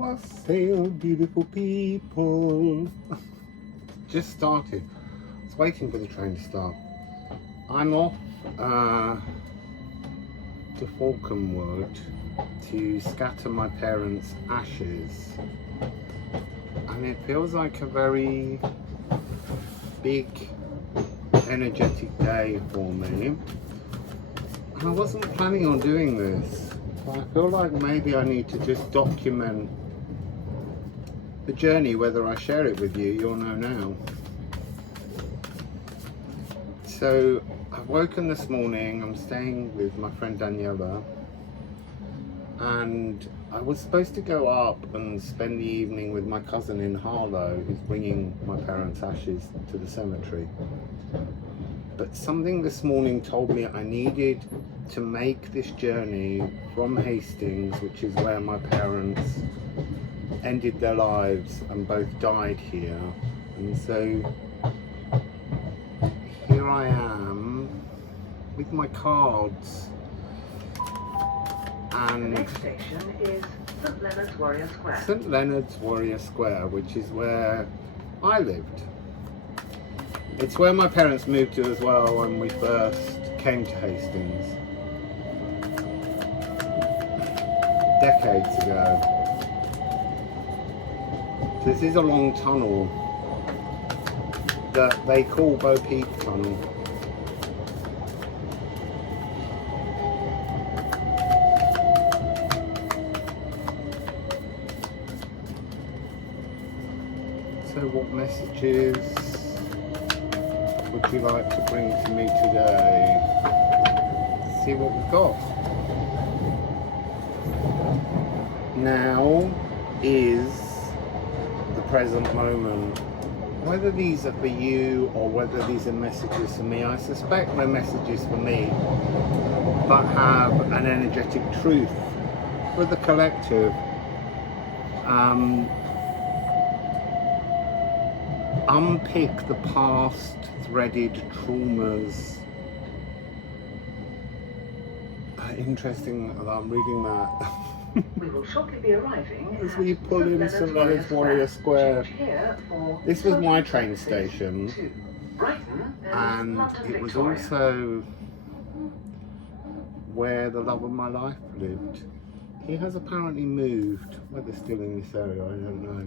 Wassail, beautiful people. Just started. I was waiting for the train to start. I'm off to Falconwood to scatter my parents' ashes, and it feels like a very big, energetic day for me. And I wasn't planning on doing this, but I feel like maybe I need to just document the journey. Whether I share it with you, you'll know now. So I've woken this morning, I'm staying with my friend Daniela, and I was supposed to go up and spend the evening with my cousin in Harlow, who's bringing my parents' ashes to the cemetery. But something this morning told me I needed to make this journey from Hastings, which is where my parents ended their lives and both died here. And so here I am with my cards. And the next station is St Leonard's Warrior Square. St Leonard's Warrior Square, which is where I lived. It's where my parents moved to as well when we first came to Hastings decades ago. This is a long tunnel that they call Bo Peep tunnel. So what messages would you like to bring to me today? Let's see what we've got. Now is the present moment. Whether these are for you or whether these are messages for me, I suspect they're messages for me, but have an energetic truth for the collective. Unpick the past threaded traumas. Interesting that I'm reading that. We will shortly be arriving as we pull in St Leonard's Warrior Square. This was my train station, and it was also where the love of my life lived. He has apparently moved. Whether still in this area, I don't know.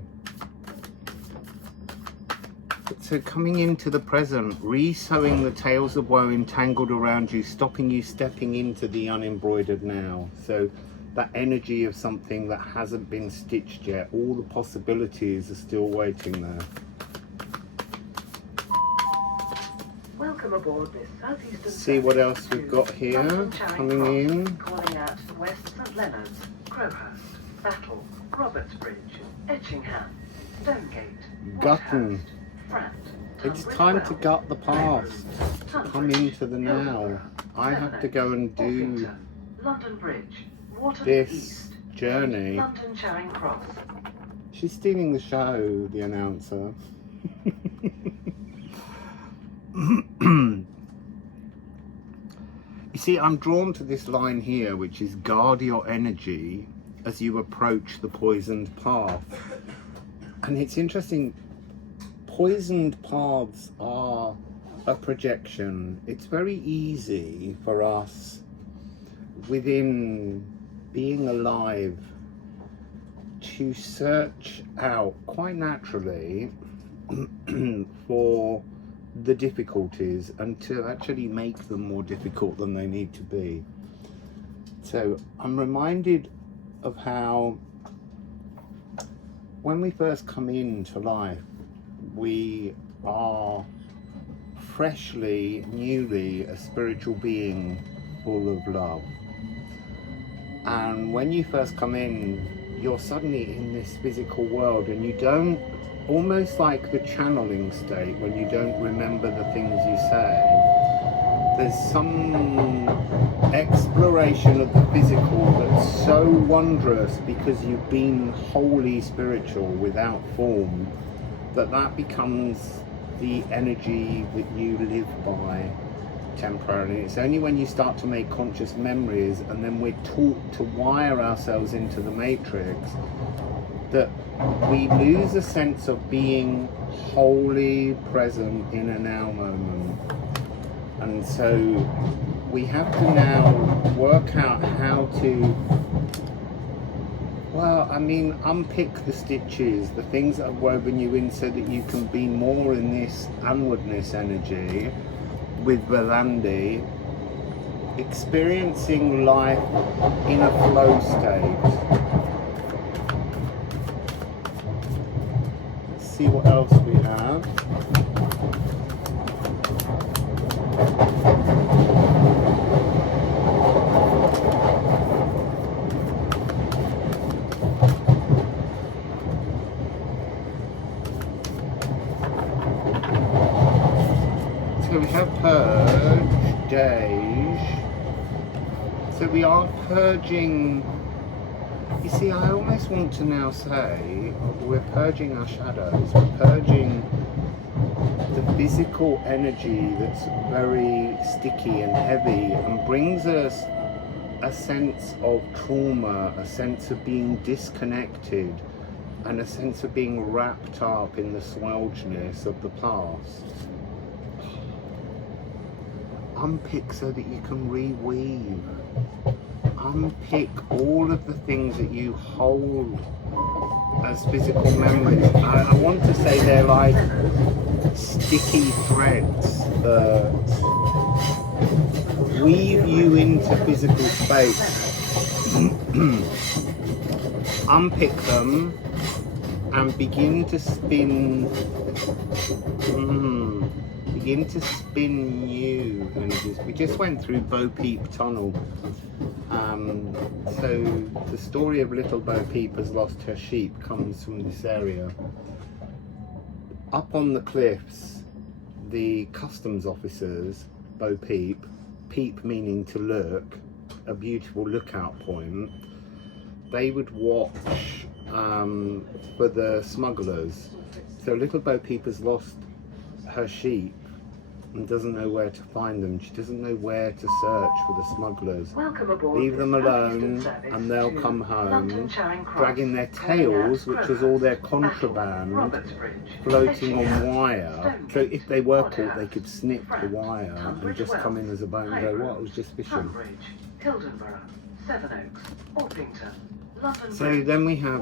So coming into the present, re-sewing the tales of woe entangled around you, stopping you stepping into the unembroidered now. So that energy of something that hasn't been stitched yet, all the possibilities are still waiting there. Welcome aboard this southeastern. See what else we've got here coming in. Calling at West St Leonard's, Crowhurst, Battle, Robertsbridge, Etchingham, Stonegate, Gutton. Frant, It's time to gut the past, come into the now. I have to go and do London Bridge, this journey. London Charing Cross. She's stealing the show, the announcer. You see, I'm drawn to this line here, which is guard your energy as you approach the poisoned path. And it's interesting. Poisoned paths are a projection. It's very easy for us, within being alive, to search out quite naturally for the difficulties and to actually make them more difficult than they need to be. So I'm reminded of how when we first come into life, we are freshly, newly a spiritual being full of love. And when you first come in, you're suddenly in this physical world and you don't, almost like the channeling state when you don't remember the things you say. There's some exploration of the physical that's so wondrous because you've been wholly spiritual without form, that becomes the energy that you live by. temporarily. It's only when you start to make conscious memories and then we're taught to wire ourselves into the matrix that we lose a sense of being wholly present in a now moment. And so we have to now work out how to, well, I mean, unpick the stitches, the things that have woven you in so that you can be more in this onwardness energy with Valandi, experiencing life in a flow state. Let's see what else we have. So we have purge, Dej. So we are purging. You see, I almost want to now say we're purging our shadows. We're purging the physical energy that's very sticky and heavy and brings us a sense of trauma, a sense of being disconnected, and a sense of being wrapped up in the swelginess of the past. Unpick so that you can reweave. Unpick all of the things that you hold as physical memories. I want to say they're like sticky threads that weave you into physical space. Unpick them and begin to spin. Begin to spin new energies. We just went through Bo Peep tunnel. So the story of little Bo Peep has lost her sheep comes from this area. Up on the cliffs, the customs officers, Bo Peep, peep meaning to look, a beautiful lookout point, they would watch for the smugglers. So little Bo Peep has lost her sheep and doesn't know where to find them. She doesn't know where to search for the smugglers. Leave them alone and they'll come home dragging their tails, which was all their contraband, floating on wire. So if they were caught, they could snip the wire and just come in as a boat and go, what, it was just fishing. So then we have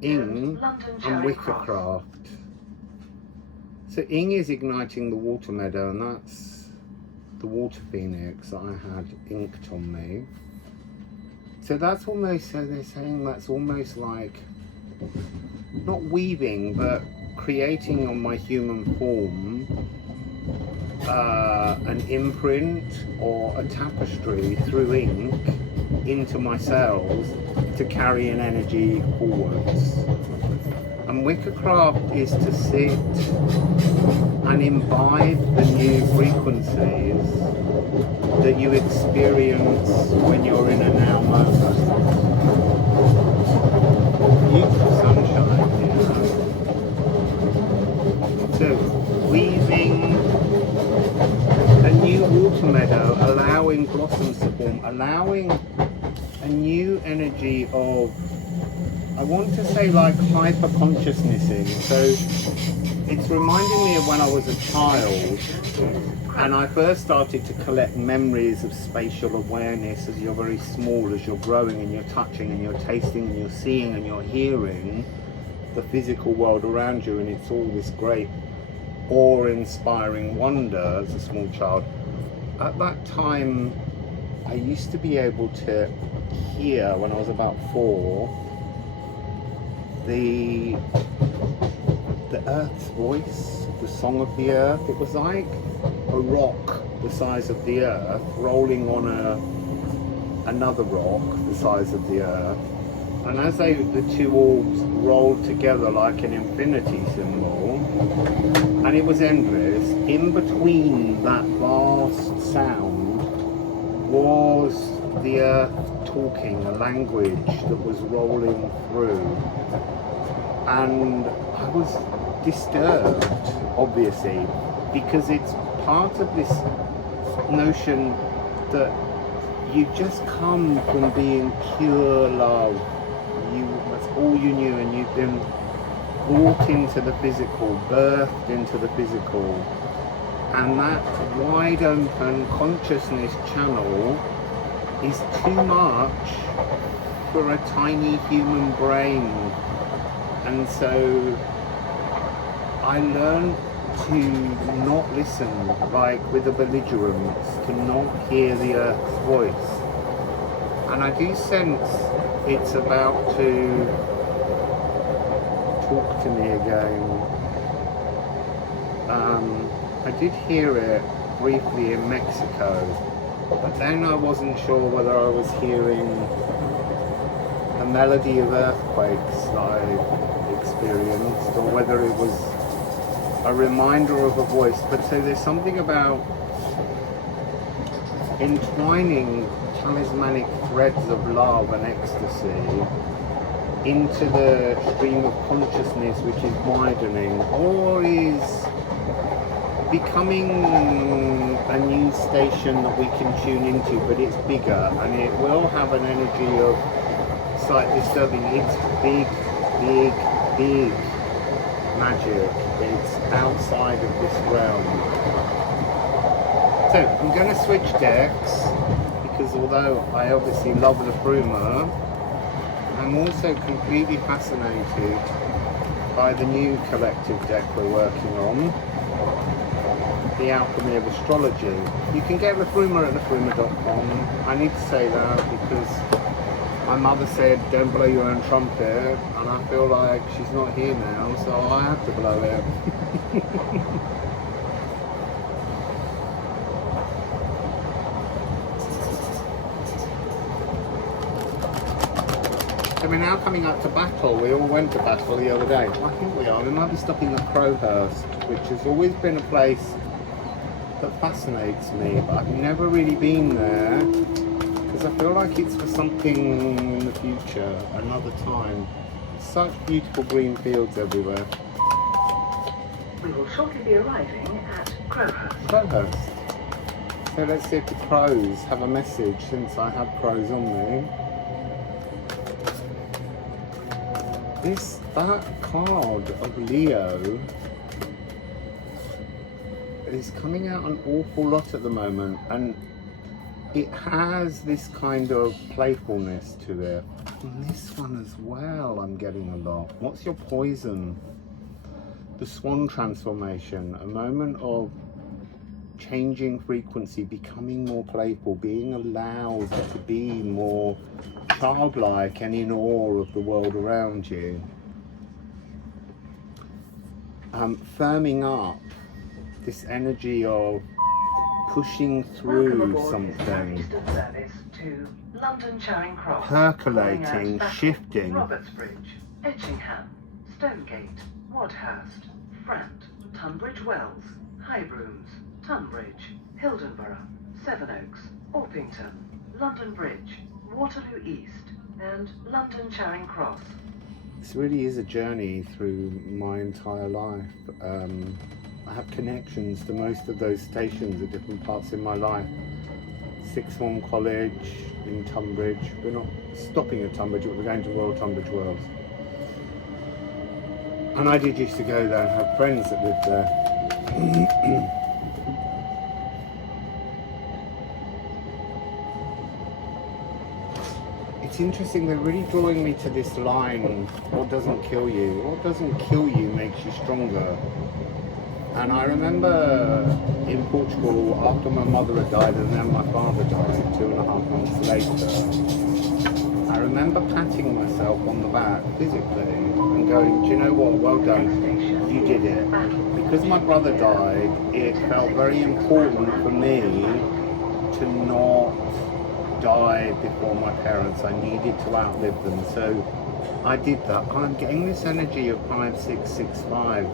Ing and Wickercraft. So Ing is igniting the water meadow, and that's the water phoenix that I had inked on me. So that's almost, so they're saying that's almost like, not weaving, but creating on my human form an imprint or a tapestry through ink into my cells to carry an energy forwards. And Wickercraft is to sit and imbibe the new frequencies that you experience when you're in a now moment. Beautiful sunshine here. So, weaving a new water meadow, allowing blossoms to form, allowing a new energy of, I want to say, like hyper-consciousnessing. So it's reminding me of when I was a child and I first started to collect memories of spatial awareness as you're very small, as you're growing and you're touching and you're tasting and you're seeing and you're hearing the physical world around you, and it's all this great awe-inspiring wonder as a small child. At that time, I used to be able to hear, when I was about 4, the earth's voice, the song of the earth. It was like a rock the size of the earth rolling on another rock the size of the earth, and as the two orbs rolled together like an infinity symbol, and it was endless. In between that vast sound was the earth talking a language that was rolling through. And I was disturbed, obviously, because it's part of this notion that you just come from being pure love. That's all you knew, and you've been brought into the physical, birthed into the physical, and that wide open consciousness channel is too much for a tiny human brain. And so I learned to not listen, like with the belligerence, to not hear the earth's voice. And I do sense it's about to talk to me again. I did hear it briefly in Mexico, but then I wasn't sure whether I was hearing the melody of earthquakes that I experienced, or whether it was a reminder of a voice. But so there's something about entwining talismanic threads of love and ecstasy into the stream of consciousness, which is widening, or is becoming a new station that we can tune into, but it's bigger, and it will have an energy of slight disturbing. It's big, big, big magic. It's outside of this realm. So I'm going to switch decks, because although I obviously love Liffruma, I'm also completely fascinated by the new collective deck we're working on, the Alchemy of Astrology. You can get Liffruma at liffruma.com. I need to say that because my mother said don't blow your own trumpet, and I feel like she's not here now, so I have to blow it. So we're now coming up to Battle. We all went to Battle the other day. I think we are. We might be stopping at Crowhurst, which has always been a place that fascinates me, but I've never really been there because I feel like it's for something in the future, another time. Such beautiful green fields everywhere. We will shortly be arriving at Crowhurst. Crowhurst. So let's see if the crows have a message, since I have crows on me. That card of Leo is coming out an awful lot at the moment, and it has this kind of playfulness to it. And this one as well, I'm getting a lot. What's your poison? The swan transformation, a moment of changing frequency, becoming more playful, being allowed to be more childlike and in awe of the world around you. Firming up this energy of pushing through something, Service to London Charing Cross, percolating, Battle, shifting. Robertsbridge, Etchingham, Stonegate, Wadhurst, Frant, Tunbridge Wells, Highbrooms, Tunbridge, Hildenborough, Sevenoaks, Orpington, London Bridge, Waterloo East, and London Charing Cross. This really is a journey through my entire life. I have connections to most of those stations at different parts in my life. Sixth Form College in Tunbridge. We're not stopping at Tunbridge, but we're going to Royal Tunbridge Wells. And I did used to go there and have friends that lived there. It's interesting, they're really drawing me to this line, what doesn't kill you? What doesn't kill you makes you stronger. And I remember in Portugal, after my mother had died and then my father died 2.5 months later, I remember patting myself on the back physically and going, do you know what, well done, you did it. Because my brother died, it felt very important for me to not die before my parents. I needed to outlive them, so I did that. And I'm getting this energy of 5665,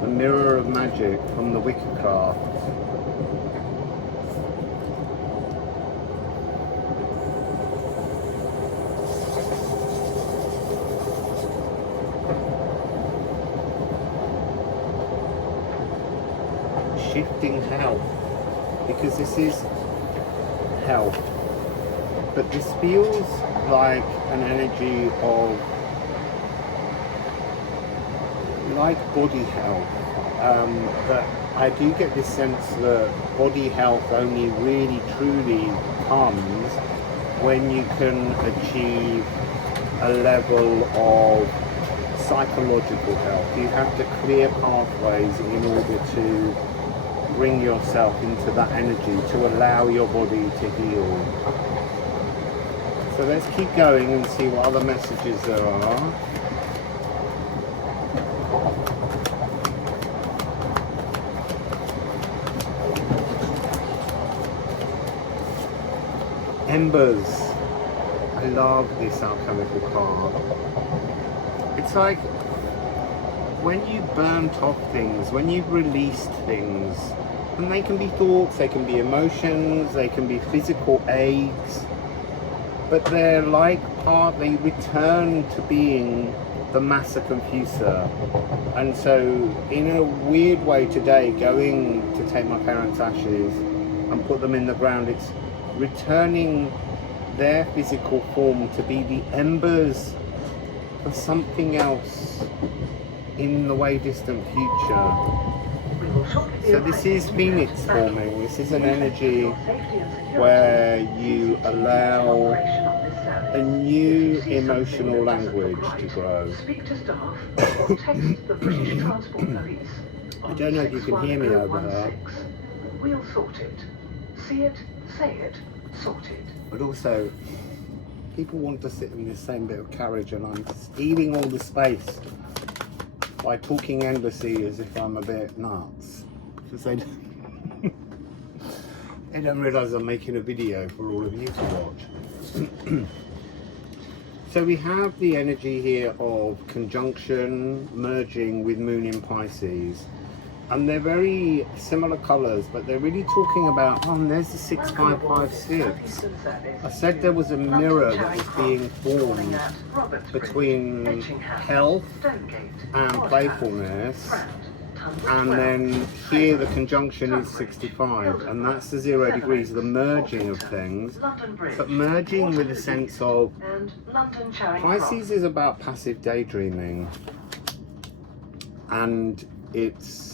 the mirror of magic from the Wickercraft. Shifting health. because this is health. But this feels like an energy of like body health. But I do get this sense that body health only really truly comes when you can achieve a level of psychological health. You have to clear pathways in order to bring yourself into that energy, to allow your body to heal. So let's keep going and see what other messages there are. Embers. I love this alchemical card. It's like when you burnt off things, when you've released things, and they can be thoughts, they can be emotions, they can be physical aches, but they're like they return to being the massa confusa. And so in a weird way today, going to take my parents' ashes and put them in the ground, it's returning their physical form to be the embers for something else in the way distant future. So this is Phoenix forming. This is an energy where you allow a new emotional language to grow. I don't know if you can hear me over there. We'll sort it. See it, say it, sorted. But also, people want to sit in the same bit of carriage and I'm stealing all the space by talking endlessly as if I'm a bit nuts. Because they don't realise I'm making a video for all of you to watch. So we have the energy here of conjunction, merging with Moon in Pisces. And they're very similar colours, but they're really talking about, and there's the 6556. I said there was a mirror that was being formed between health and playfulness, and then here the conjunction is 65, and that's the 0 degrees, the merging of things, but merging with a sense of, Pisces is about passive daydreaming, and it's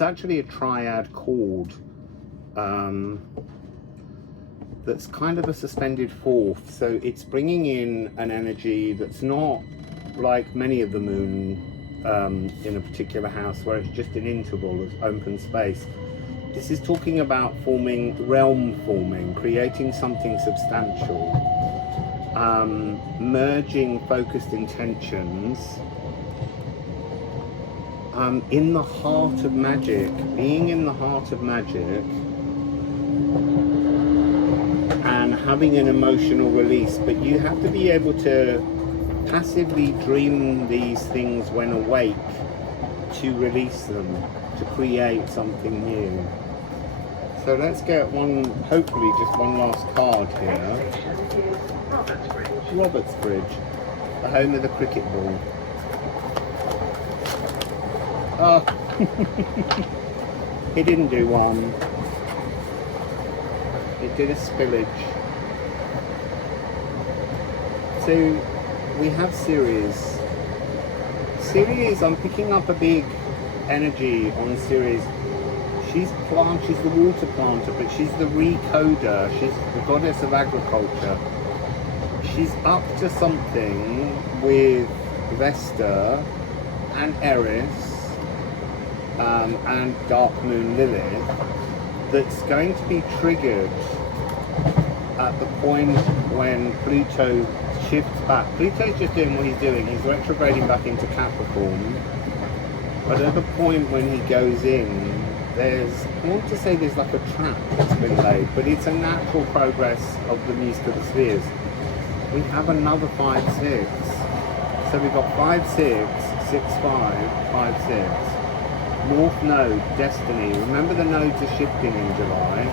actually a triad chord that's kind of a suspended fourth. So it's bringing in an energy that's not like many of the moon in a particular house where it's just an interval of open space. This is talking about forming, realm forming, creating something substantial, merging focused intentions, in the heart of magic, being in the heart of magic and having an emotional release, but you have to be able to passively dream these things when awake to release them, to create something new. So let's get one, hopefully just one last card here. Roberts Bridge, the home of the cricket ball. Oh, it didn't do one. It did a spillage. So we have Ceres. Ceres, I'm picking up a big energy on Ceres. She's the water planter, but she's the recoder. She's the goddess of agriculture. She's up to something with Vesta and Eris. And Dark Moon Lilith that's going to be triggered at the point when Pluto shifts back. Pluto's just doing what he's doing, he's retrograding back into Capricorn, but at the point when he goes in, I want to say there's like a trap that's been laid, but it's a natural progress of the musical spheres. We have another 5-6, so we've got 5-6, 6-5, 5-6. North Node, Destiny. Remember the nodes are shifting in July.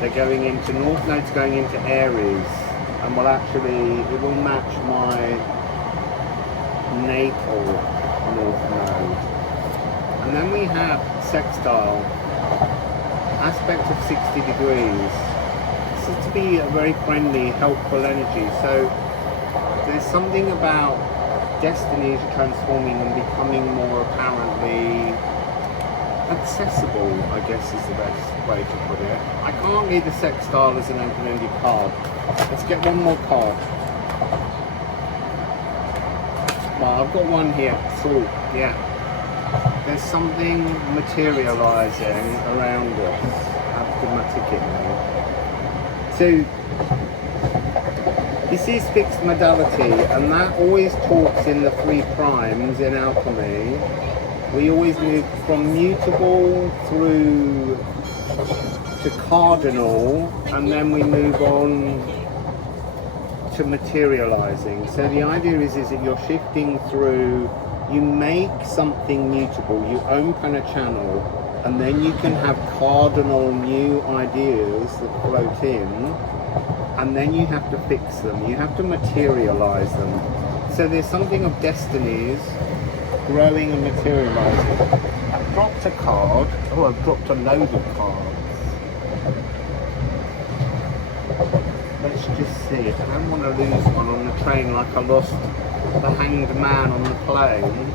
They're going into, North Node's going into Aries, and it will match my natal North Node. And then we have sextile, aspect of 60 degrees. This is to be a very friendly, helpful energy. So there's something about destinies transforming and becoming more apparently accessible, I guess is the best way to put it. I can't read the sextile as an open-ended card. Let's get one more card. Well, I've got one here. So, yeah. There's something materializing around us. I have to tick it now. So, this is fixed modality, and that always talks in the 3 primes in alchemy. We always move from mutable through to cardinal, and then we move on to materializing. So the idea is that you're shifting through, you make something mutable, you open a channel, and then you can have cardinal new ideas that float in, and then you have to fix them, you have to materialize them. So there's something of destinies growing and materializing. I've dropped a card. Oh, I've dropped a load of cards. Let's just see. I don't want to lose one on the train like I lost the hanged man on the plane.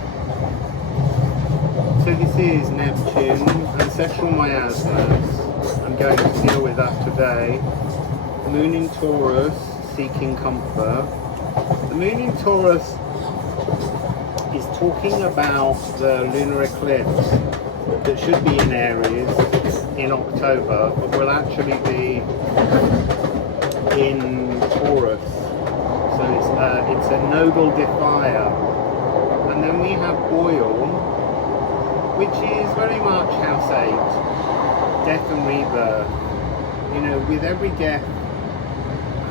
So this is Neptune, ancestral miasmas. I'm going to deal with that today. Moon in Taurus, seeking comfort. The Moon in Taurus is talking about the lunar eclipse that should be in Aries in October, but will actually be in Taurus. So it's a nodal defier. And then we have Boil, which is very much House 8, death and rebirth. You know, with every death,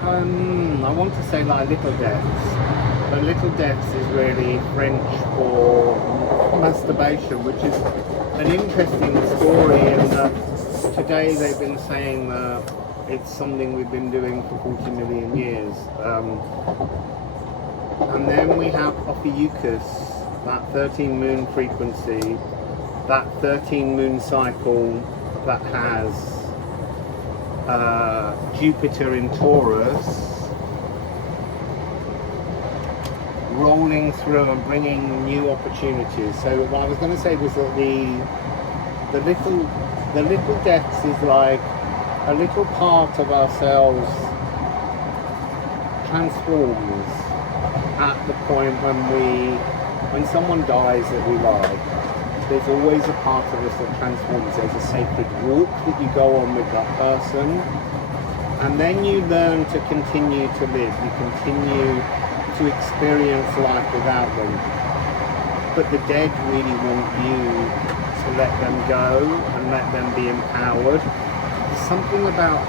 I want to say like little deaths. But little deaths is really French for masturbation, which is an interesting story in that today they've been saying that it's something we've been doing for 40 million years. And then we have Ophiuchus, that 13 moon frequency, that 13 moon cycle that has Jupiter in Taurus, rolling through and bringing new opportunities. So what I was going to say was that the little deaths is like a little part of ourselves transforms at the point when someone dies that we like. There's always a part of us that transforms. There's a sacred walk that you go on with that person, and then you learn to continue to live. You continue to experience life without them. But the dead really want you to let them go and let them be empowered. There's something about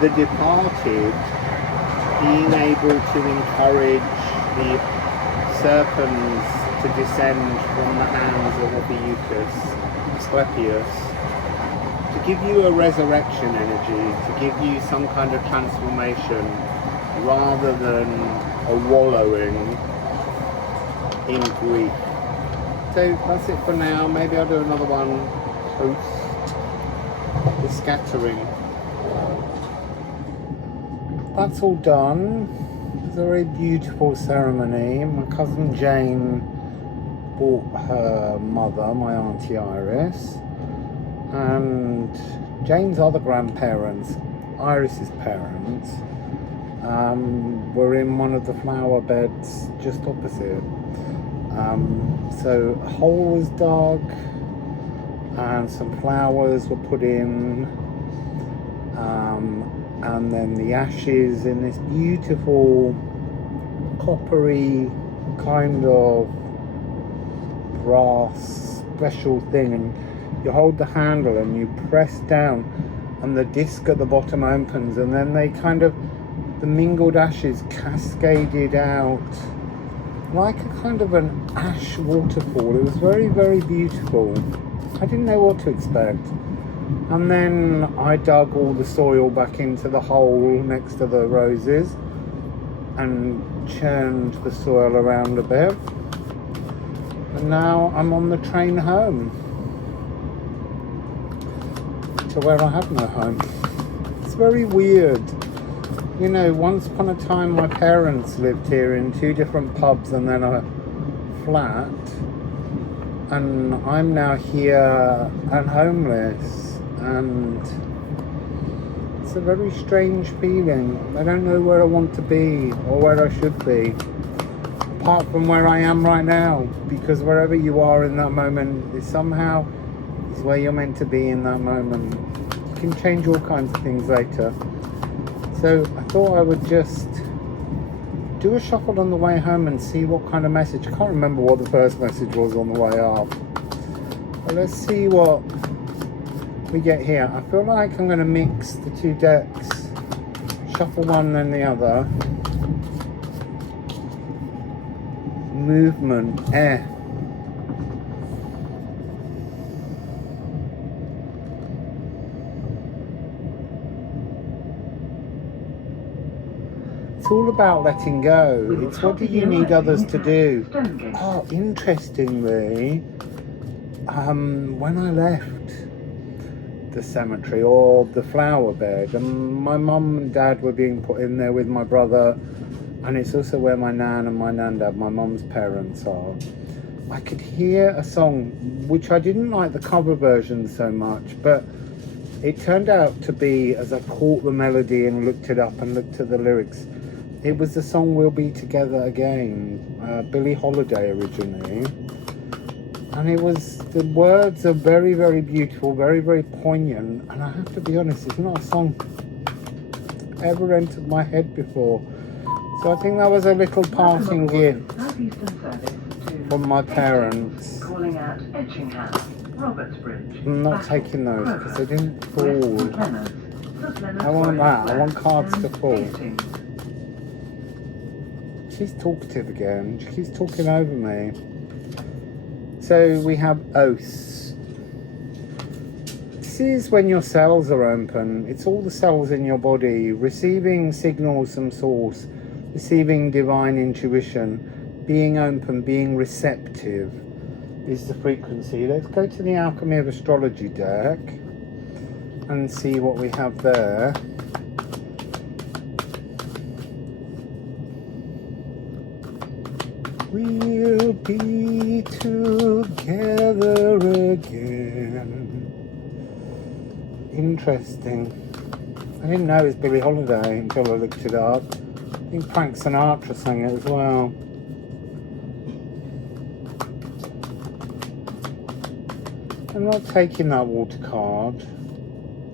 the departed being able to encourage the serpents to descend from the hands of Ophiuchus, Asclepius, to give you a resurrection energy, to give you some kind of transformation, rather than a wallowing in grief. So that's it for now. Maybe I'll do another one post the scattering. That's all done. It's a very beautiful ceremony. My cousin Jane bought her mother, my auntie Iris, and Jane's other grandparents, Iris's parents, were in one of the flower beds just opposite. So a hole was dug and some flowers were put in, and then the ashes in this beautiful coppery kind of brass special thing, and you hold the handle and you press down and the disc at the bottom opens, and then they kind of, the mingled ashes cascaded out like a kind of an ash waterfall. It was very, very beautiful. I didn't know what to expect. And then I dug all the soil back into the hole next to the roses and churned the soil around a bit. And now I'm on the train home to where I have no home. It's very weird. You know, once upon a time my parents lived here in 2 different pubs and then a flat. And I'm now here and homeless. And it's a very strange feeling. I don't know where I want to be or where I should be. Apart from where I am right now, because wherever you are in that moment is somehow where you're meant to be in that moment. You can change all kinds of things later. So I thought I would just do a shuffle on the way home and see what kind of message. I can't remember what the first message was on the way up. But let's see what we get here. I feel like I'm going to mix the 2 decks, shuffle one then the other. Movement, air. It's all about letting go. It's what do you need others to do? Oh, interestingly, when I left the cemetery or the flower bed, and my mum and dad were being put in there with my brother, and it's also where my nan and my nandad, my mum's parents, are. I could hear a song, which I didn't like the cover version so much, but it turned out to be, as I caught the melody and looked it up and looked at the lyrics, it was the song We'll Be Together Again, Billie Holiday originally. And it was, the words are very, very beautiful, very, very poignant, and I have to be honest, it's not a song ever entered my head before. So I think that was a little parting gift from my parents. Calling out Etchingham, Robertsbridge. I'm not taking those because they didn't fall. I want that. I want cards to fall. She's talkative again. She keeps talking over me. So we have oaths. This is when your cells are open. It's all the cells in your body receiving signals from source, receiving divine intuition, being open, being receptive is the frequency. Let's go to the Alchemy of Astrology deck and see what we have there. We'll be together again. Interesting. I didn't know it was Billie Holiday until I looked it up. I think Frank Sinatra sang it as well. I'm not taking that water card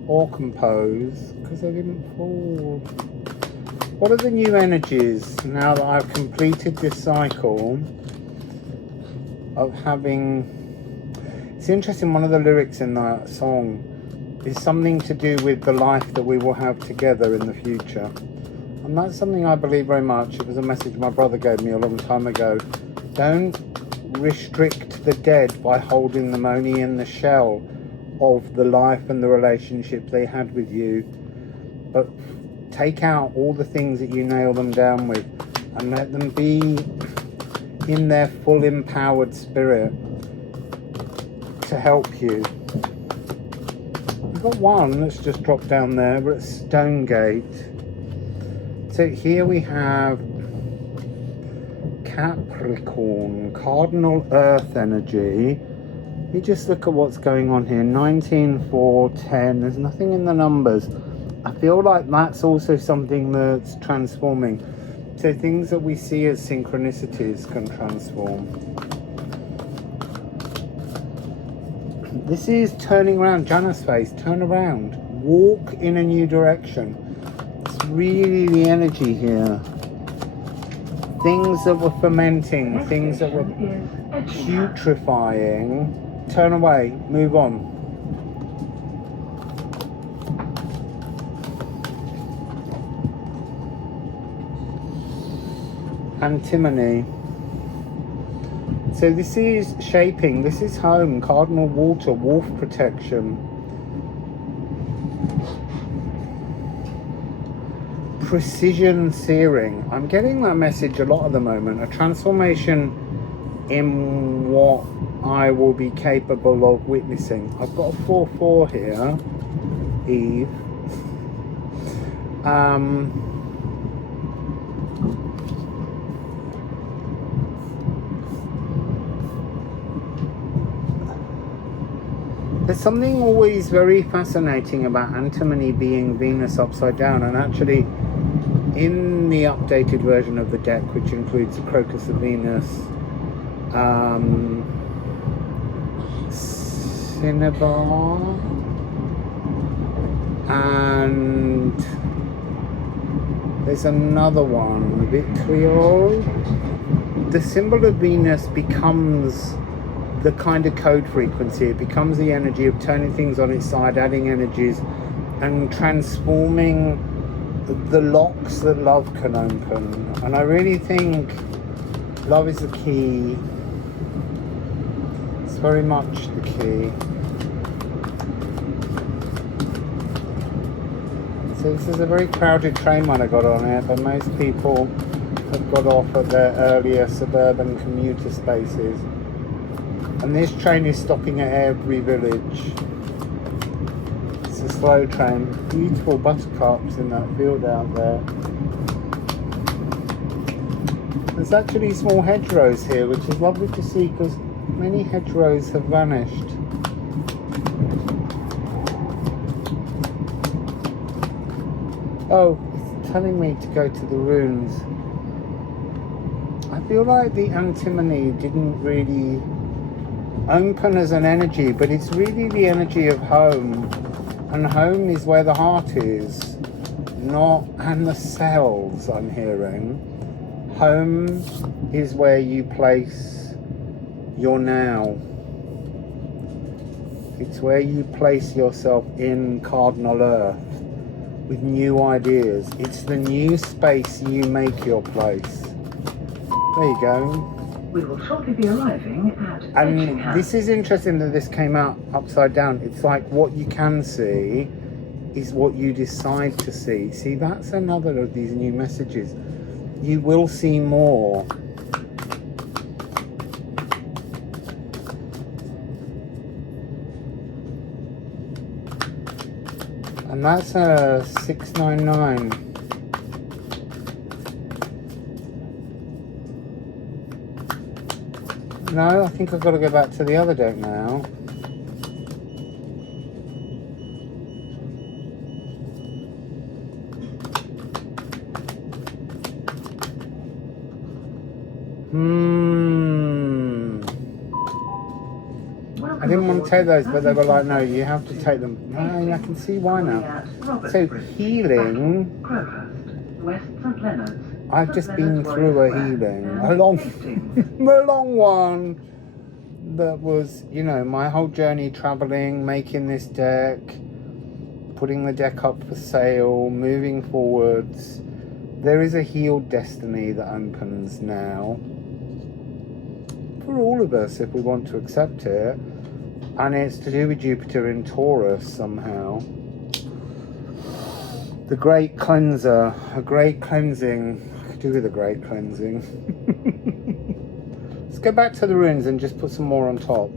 or compose because they didn't fall. What are the new energies now that I've completed this cycle of having... It's interesting, one of the lyrics in that song is something to do with the life that we will have together in the future. And that's something I believe very much. It was a message my brother gave me a long time ago. Don't restrict the dead by holding them only in the shell of the life and the relationship they had with you, but take out all the things that you nail them down with and let them be in their full empowered spirit to help you. We've got one that's just dropped down there. We're at Stonegate. So here we have Capricorn, cardinal earth energy. You just look at what's going on here. 19, 4, 10. There's nothing in the numbers. I feel like that's also something that's transforming. So things that we see as synchronicities can transform. This is turning around. Jana's face, turn around. Walk in a new direction. It's really the energy here. Things that were fermenting, things that were putrefying. Turn away, move on. Antimony. So this is shaping, this is home, cardinal water, wolf protection. Precision searing. I'm getting that message a lot at the moment. A transformation in what I will be capable of witnessing. I've got a 4-4 here, Eve. There's something always very fascinating about antimony being Venus upside down, and actually in the updated version of the deck, which includes the Crocus of Venus, Cinnabar, and there's another one, Vitriol, the symbol of Venus becomes the kind of code frequency. It becomes the energy of turning things on its side, adding energies, and transforming the locks that love can open. And I really think love is the key. It's very much the key. So this is a very crowded train when I got on it, but most people have got off at their earlier suburban commuter spaces. And this train is stopping at every village. It's a slow train. Beautiful buttercups in that field out there. There's actually small hedgerows here, which is lovely to see because many hedgerows have vanished. Oh, it's telling me to go to the runes. I feel like the antimony didn't really open as an energy, but it's really the energy of home, and home is where the heart is, and the cells. I'm hearing home is where you place your now. It's where you place yourself in cardinal earth with new ideas. It's the new space you make your place. There you go. We will shortly be arriving at And this is interesting that this came out upside down. It's like what you can see is what you decide to see. See, that's another of these new messages. You will see more. And that's a 699. No, I think I've got to go back to the other deck now. I didn't want to take those, but they were like, no, you have to take them. No, I can see why now. So, healing. I've just been through a healing. A long one. That was, you know, my whole journey traveling, making this deck, putting the deck up for sale, moving forwards. There is a healed destiny that opens now. For all of us, if we want to accept it. And it's to do with Jupiter in Taurus somehow. The great cleanser, a great cleansing. I could do with a great cleansing. Let's go back to the runes and just put some more on top.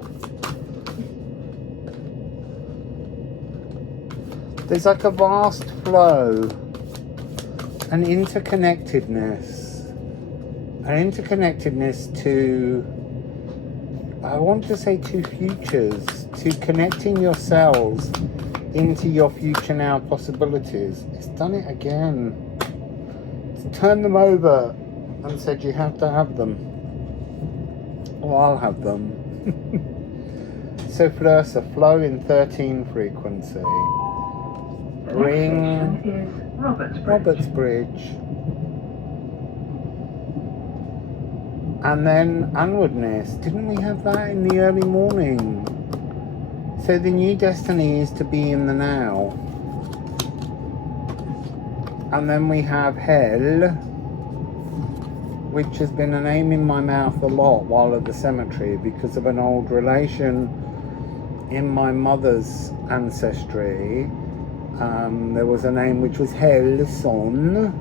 There's like a vast flow, an interconnectedness to, I want to say, two futures, to connecting your cells into your future now possibilities. It's done it again. It's turned them over and said you have to have them. Or I'll have them. So Flursa, flow in 13 frequency. Ring is Roberts Bridge. And then onwardness. Didn't we have that in the early morning? So the new destiny is to be in the now. And then we have hell, which has been a name in my mouth a lot while at the cemetery because of an old relation in my mother's ancestry. There was a name which was Hell Son,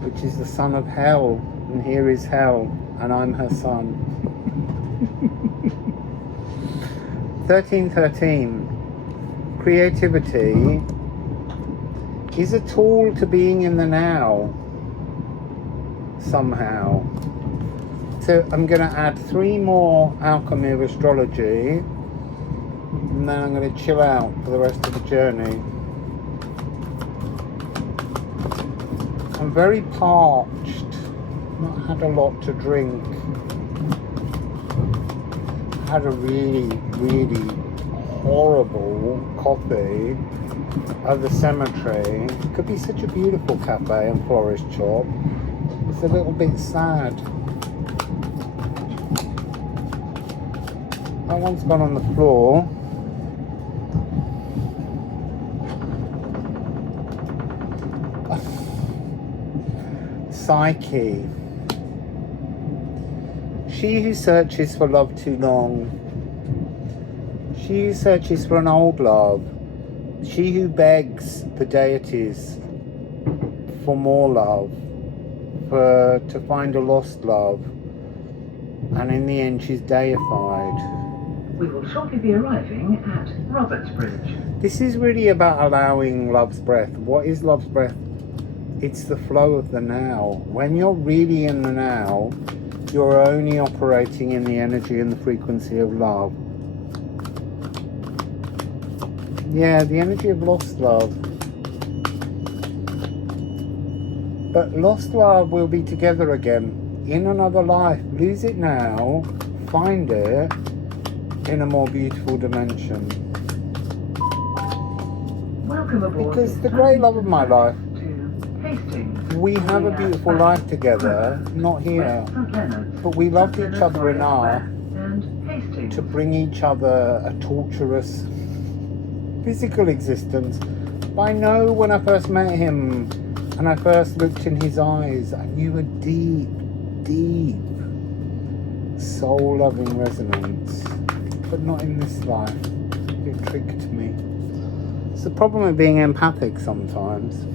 which is the son of hell, and here is hell, and I'm her son. 1313. Creativity is a tool to being in the now, somehow. So I'm going to add 3 more Alchemy of Astrology, and then I'm going to chill out for the rest of the journey. I'm very parched, not had a lot to drink. Had a really, really horrible coffee at the cemetery. It could be such a beautiful cafe and florist shop. It's a little bit sad. That one's gone on the floor. Psyche. She who searches for love too long. She who searches for an old love. She who begs the deities for more love, to find a lost love. And in the end she's deified. We will shortly be arriving at Roberts Bridge. This is really about allowing love's breath. What is love's breath? It's the flow of the now. When you're really in the now, you're only operating in the energy and the frequency of love. Yeah, the energy of lost love. But lost love will be together again in another life. Lose it now, find it in a more beautiful dimension. Welcome aboard. Because the great love of my life, Hastings. we have a beautiful life together, not here, but we loved each other enough to bring each other a torturous physical existence. But I know when I first met him and I first looked in his eyes, I knew a deep, deep soul-loving resonance, but not in this life. It tricked me. It's the problem with being empathic sometimes.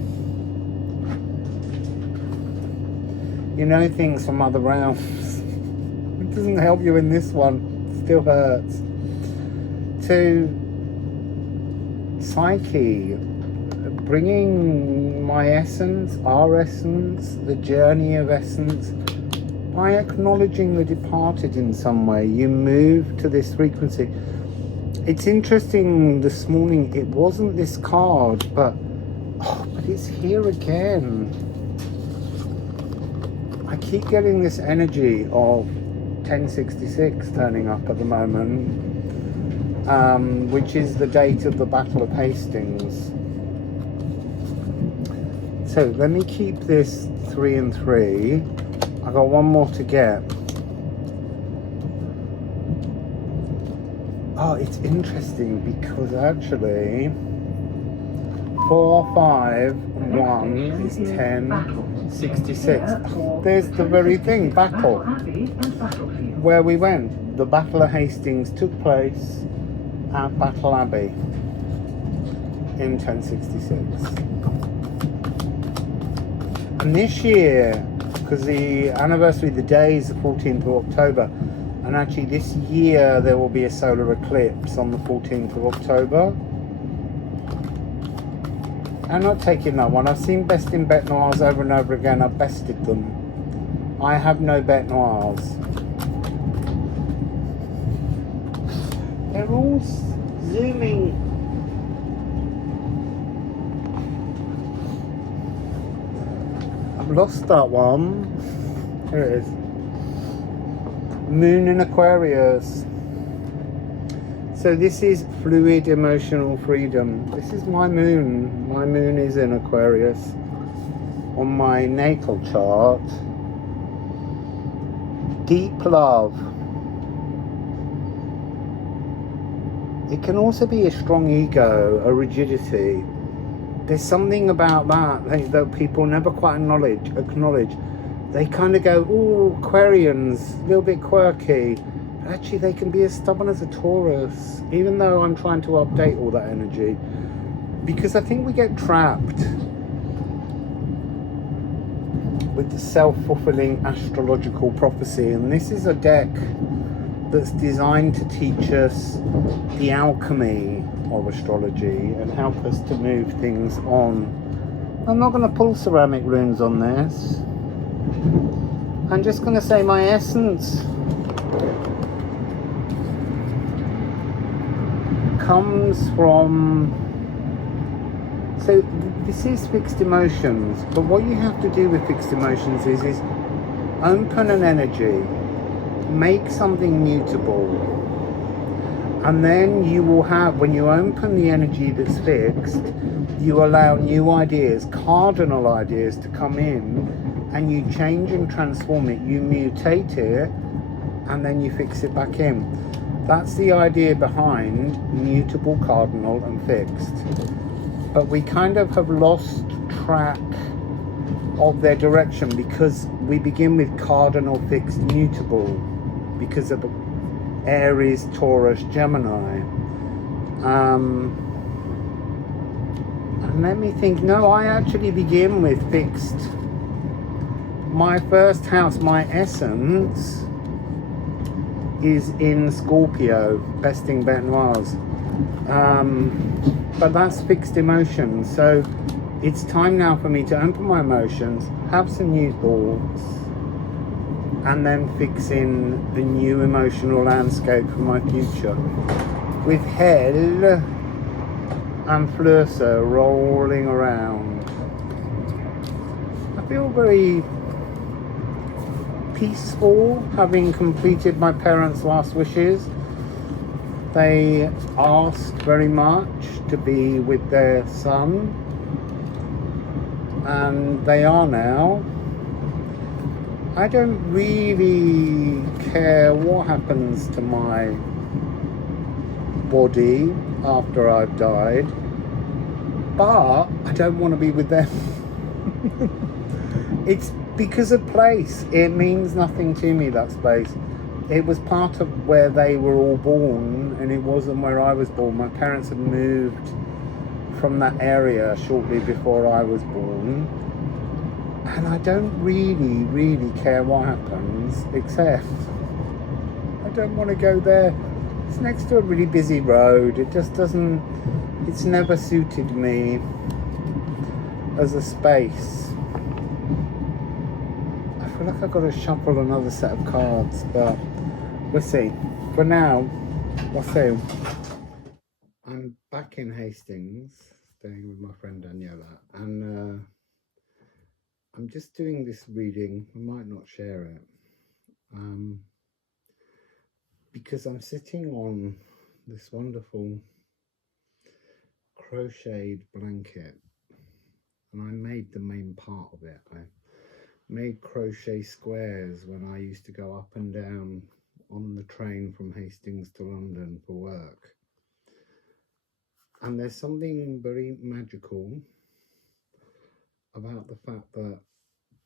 You know things from other realms. It doesn't help you in this one. It still hurts. To Psyche, bringing my essence, our essence, the journey of essence, by acknowledging the departed in some way, you move to this frequency. It's interesting, this morning, it wasn't this card, but it's here again. I keep getting this energy of 1066 turning up at the moment, which is the date of the Battle of Hastings. So let me keep this 3 and 3. I got one more to get. Oh, it's interesting because actually 4, 5, 1 is 10, 66. There's the very thing, battle. Where we went. The Battle of Hastings took place at Battle Abbey in 1066. And this year, because the anniversary of the day is the 14th of October, and actually this year there will be a solar eclipse on the 14th of October. I'm not taking that one. I've seen Best in Bet Noirs over and over again. I've bested them. I have no Bet Noirs. They're all zooming. I've lost that one. Here it is. Moon in Aquarius. So this is fluid emotional freedom. This is my moon. My moon is in Aquarius on my natal chart. Deep love. It can also be a strong ego, a rigidity. There's something about that people never quite acknowledge. They kind of go, "Ooh, Aquarians, a little bit quirky." Actually, they can be as stubborn as a Taurus, even though I'm trying to update all that energy. Because I think we get trapped with the self-fulfilling astrological prophecy. And this is a deck that's designed to teach us the alchemy of astrology and help us to move things on. I'm not going to pull ceramic runes on this. I'm just going to say my essence comes from, so this is fixed emotions, but what you have to do with fixed emotions is open an energy, make something mutable, and then you will have, when you open the energy that's fixed, you allow new ideas, cardinal ideas, to come in, and you change and transform it, you mutate it, and then you fix it back in. That's the idea behind mutable, cardinal, and fixed. But we kind of have lost track of their direction because we begin with cardinal, fixed, mutable because of Aries, Taurus, Gemini. And let me think, no, I actually begin with fixed. My first house, my essence, is in Scorpio, besting Bête Noires. But that's fixed emotions. So it's time now for me to open my emotions, have some new thoughts, and then fix in a new emotional landscape for my future. With Hell and Flursa rolling around. I feel very peaceful, having completed my parents' last wishes. They asked very much to be with their son, and they are now. I don't really care what happens to my body after I've died, but I don't want to be with them. It's because of place. It means nothing to me, that space. It was part of where they were all born, and it wasn't where I was born. My parents had moved from that area shortly before I was born, and I don't really care what happens, except I don't want to go there. It's next to a really busy road. It just doesn't, it's never suited me as a space. I feel like I've got to shuffle another set of cards, but we'll see. For now, Wassail. I'm back in Hastings, staying with my friend Daniela, and I'm just doing this reading. I might not share it, because I'm sitting on this wonderful crocheted blanket, and I made the main part of it. I made crochet squares when I used to go up and down on the train from Hastings to London for work. And there's something very magical about the fact that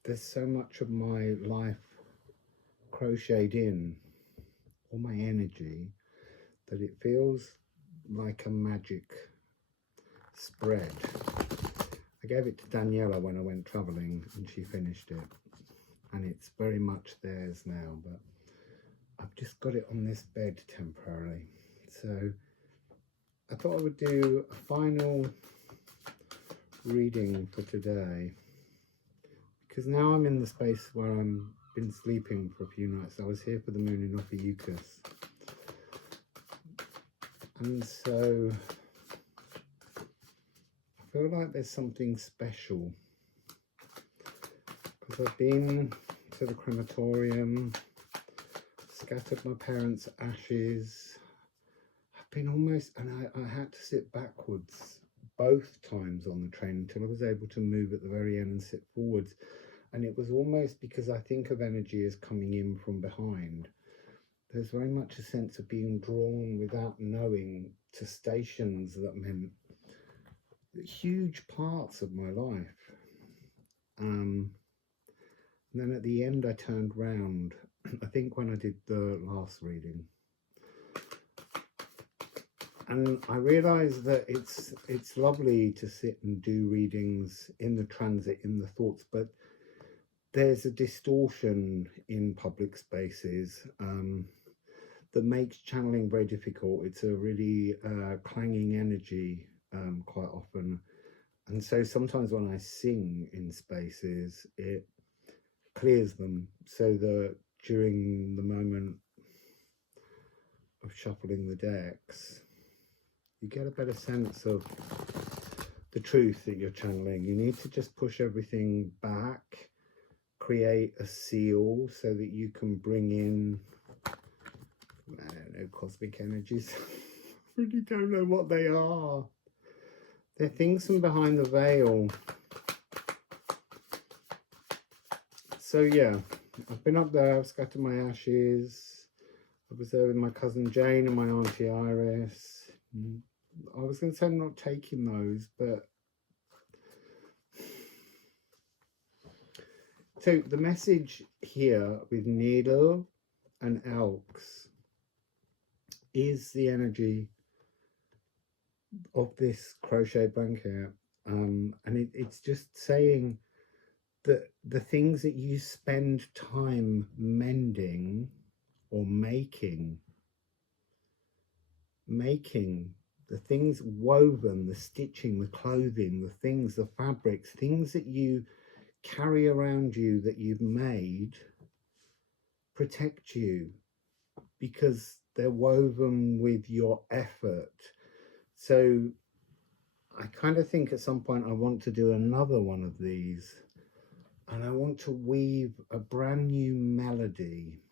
there's so much of my life crocheted in, all my energy, that it feels like a magic spread. I gave it to Daniela when I went travelling, and she finished it, and it's very much theirs now, but I've just got it on this bed temporarily. So I thought I would do a final reading for today, because now I'm in the space where I've been sleeping for a few nights. I was here for the moon in Ophiuchus, and so I feel like there's something special, because I've been to the crematorium, scattered my parents' ashes. I've been almost, and I had to sit backwards both times on the train until I was able to move at the very end and sit forwards. And it was almost, because I think of energy as coming in from behind, there's very much a sense of being drawn without knowing to stations that meant huge parts of my life. And then at the end I turned round, I think when I did the last reading, and I realised that it's lovely to sit and do readings in the transit, in the thoughts, but there's a distortion in public spaces. that makes channeling very difficult. It's a really clanging energy quite often. And so sometimes when I sing in spaces, it clears them so that during the moment of shuffling the decks, you get a better sense of the truth that you're channeling. You need to just push everything back, create a seal so that you can bring in, I don't know, cosmic energies. I really don't know what they are. They're things from behind the veil. So yeah, I've been up there, I've scattered my ashes. I was there with my cousin Jane and my auntie Iris. I was going to say I'm not taking those, but... So the message here with needle and elks is the energy of this crochet blanket. And it's just saying that the things that you spend time mending or making, the things woven, the stitching, the clothing, the things, the fabrics, things that you carry around you that you've made, protect you because they're woven with your effort. So I kind of think at some point I want to do another one of these, and I want to weave a brand new melody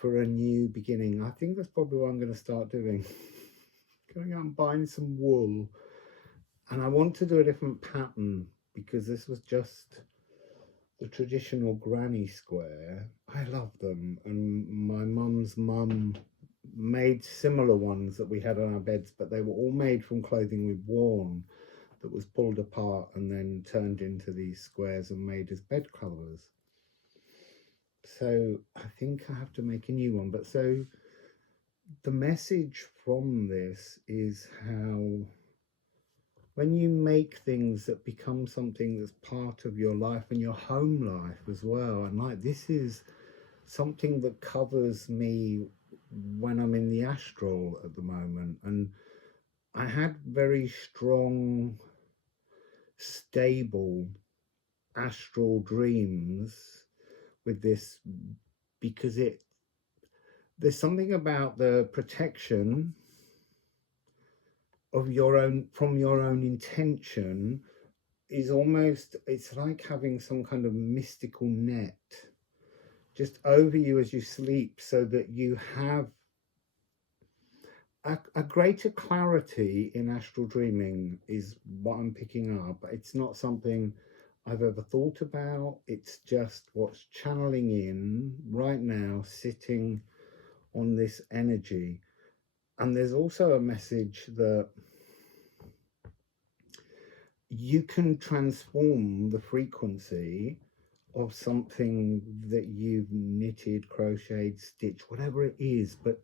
for a new beginning. I think that's probably what I'm going to start doing. Going out and buying some wool, and I want to do a different pattern because this was just the traditional granny square. I love them, and my mum's mum made similar ones that we had on our beds, but they were all made from clothing we'd worn that was pulled apart and then turned into these squares and made as bed covers. So I think I have to make a new one. But so the message from this is how when you make things that become something that's part of your life and your home life as well, and like this is something that covers me when I'm in the astral at the moment, and I had very strong, stable astral dreams with this because there's something about the protection of your own, from your own intention, is almost, it's like having some kind of mystical net just over you as you sleep, so that you have a greater clarity in astral dreaming is what I'm picking up. It's not something I've ever thought about. It's just what's channeling in right now, sitting on this energy. And there's also a message that you can transform the frequency of something that you've knitted, crocheted, stitched, whatever it is, but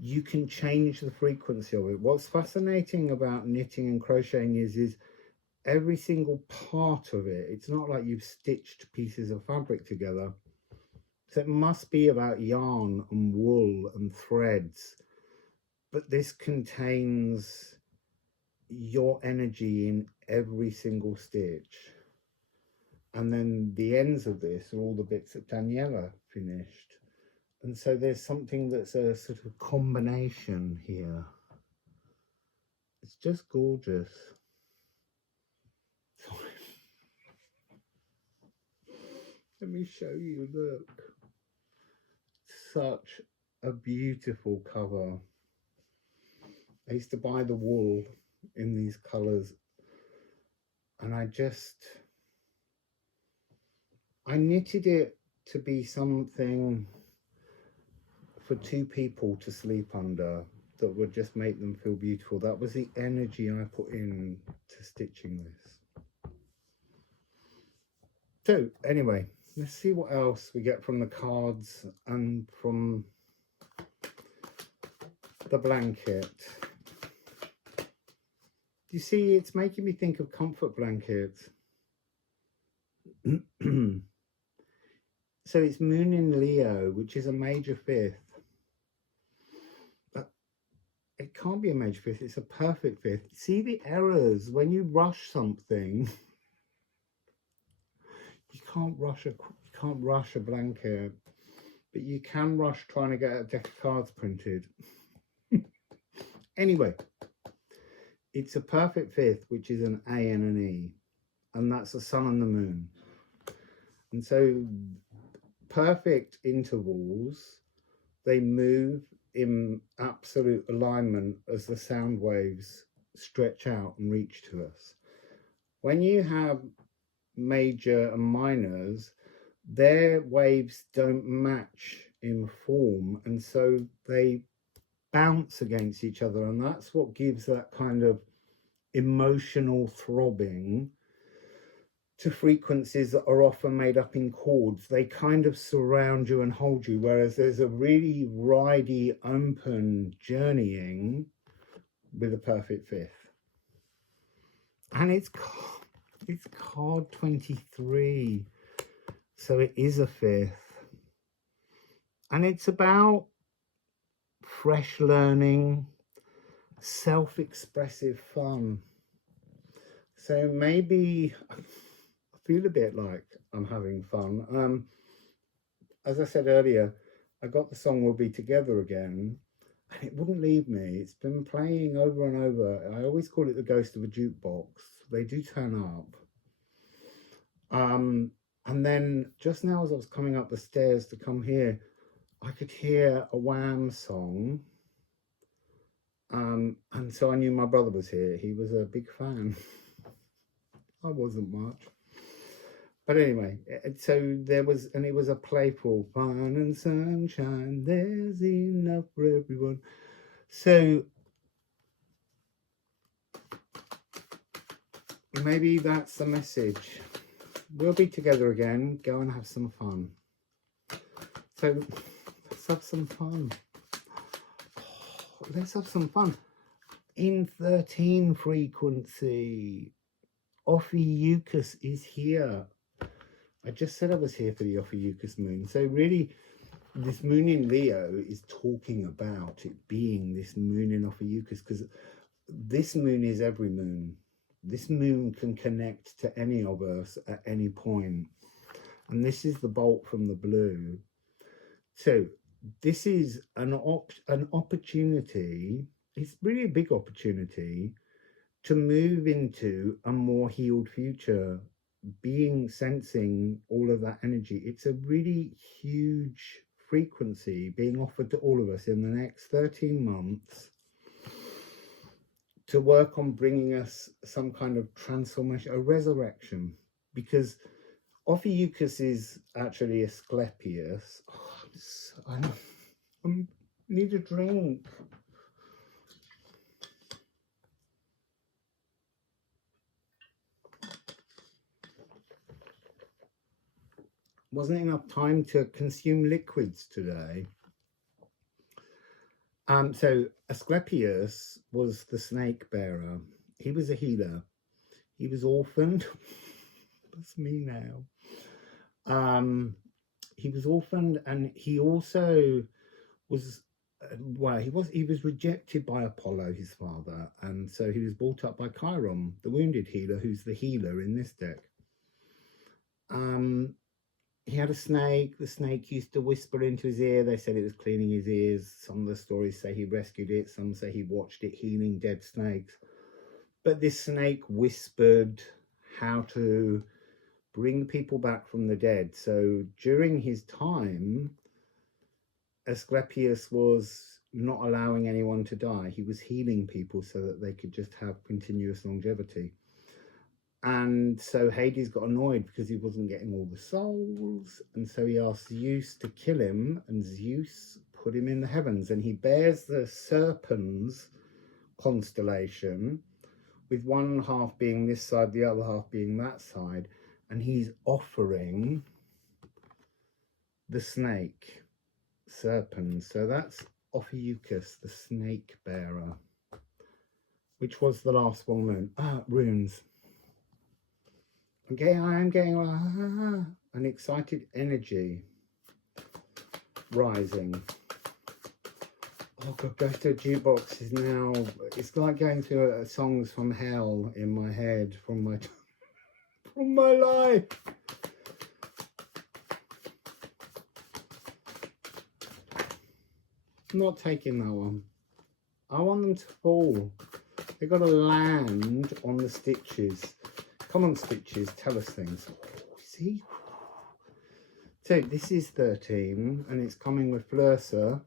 you can change the frequency of it. What's fascinating about knitting and crocheting is every single part of it, it's not like you've stitched pieces of fabric together. So it must be about yarn and wool and threads, but this contains your energy in every single stitch. And then the ends of this are all the bits that Daniela finished. And so there's something that's a sort of combination here. It's just gorgeous. Let me show you, look. Such a beautiful cover. I used to buy the wool in these colours, and I knitted it to be something for two people to sleep under that would just make them feel beautiful. That was the energy I put in to stitching this. So anyway, let's see what else we get from the cards and from the blanket. You see, it's making me think of comfort blankets. So it's Moon in Leo, which is a major fifth. But it can't be a major fifth, it's a perfect fifth. See the errors when you rush something. You can't rush a blanket, but you can rush trying to get a deck of cards printed. Anyway, it's a perfect fifth, which is an A and an E, and that's the sun and the moon. And so perfect intervals, they move in absolute alignment as the sound waves stretch out and reach to us. When you have major and minors, their waves don't match in form, and so they bounce against each other, and that's what gives that kind of emotional throbbing to frequencies that are often made up in chords. They kind of surround you and hold you, whereas there's a really ridey, open journeying with a perfect fifth. And it's card 23, so it is a fifth. And it's about fresh learning, self-expressive fun. So maybe I feel a bit like I'm having fun. As I said earlier, I got the song We'll Be Together Again, and it wouldn't leave me. It's been playing over and over. I always call it the ghost of a jukebox. They do turn up. And then just now as I was coming up the stairs to come here, I could hear a Wham song. And so I knew my brother was here. He was a big fan. I wasn't much. But anyway, so there was, and it was a playful fun and sunshine, there's enough for everyone. So maybe that's the message. We'll be together again. Go and have some fun. So let's have some fun. Let's have some fun. In 13 frequency, Ophiuchus is here. I just said I was here for the Ophiuchus moon. So really, this moon in Leo is talking about it being this moon in Ophiuchus, because this moon is every moon. This moon can connect to any of us at any point. And this is the bolt from the blue. So this is an opportunity. It's really a big opportunity to move into a more healed future, sensing all of that energy. It's a really huge frequency being offered to all of us in the next 13 months to work on bringing us some kind of transformation, a resurrection, because Ophiuchus is actually Asclepius. Oh, I need a drink. Wasn't enough time to consume liquids today. So Asclepius was the snake bearer. He was a healer. He was orphaned. That's me now. He was orphaned, and he also was he was rejected by Apollo, his father, and so he was brought up by Chiron, the wounded healer, who's the healer in this deck. He had a snake. The snake used to whisper into his ear. They said it was cleaning his ears. Some of the stories say he rescued it. Some say he watched it healing dead snakes. But this snake whispered how to bring people back from the dead. So during his time, Asclepius was not allowing anyone to die. He was healing people so that they could just have continuous longevity. And so Hades got annoyed because he wasn't getting all the souls, and so he asked Zeus to kill him, and Zeus put him in the heavens, and he bears the Serpens constellation, with one half being this side, the other half being that side, and he's offering the snake, Serpens. So that's Ophiuchus, the snake bearer, which was the last full moon. Runes. Okay, I am getting an excited energy. rising. Oh God, Go to a Jukebox is now, it's like going through songs from hell in my head from my life. I'm not taking that one. I want them to fall. They've got to land on the stitches. Come on, stitches, tell us things. See? So this is 13, and it's coming with philosopher,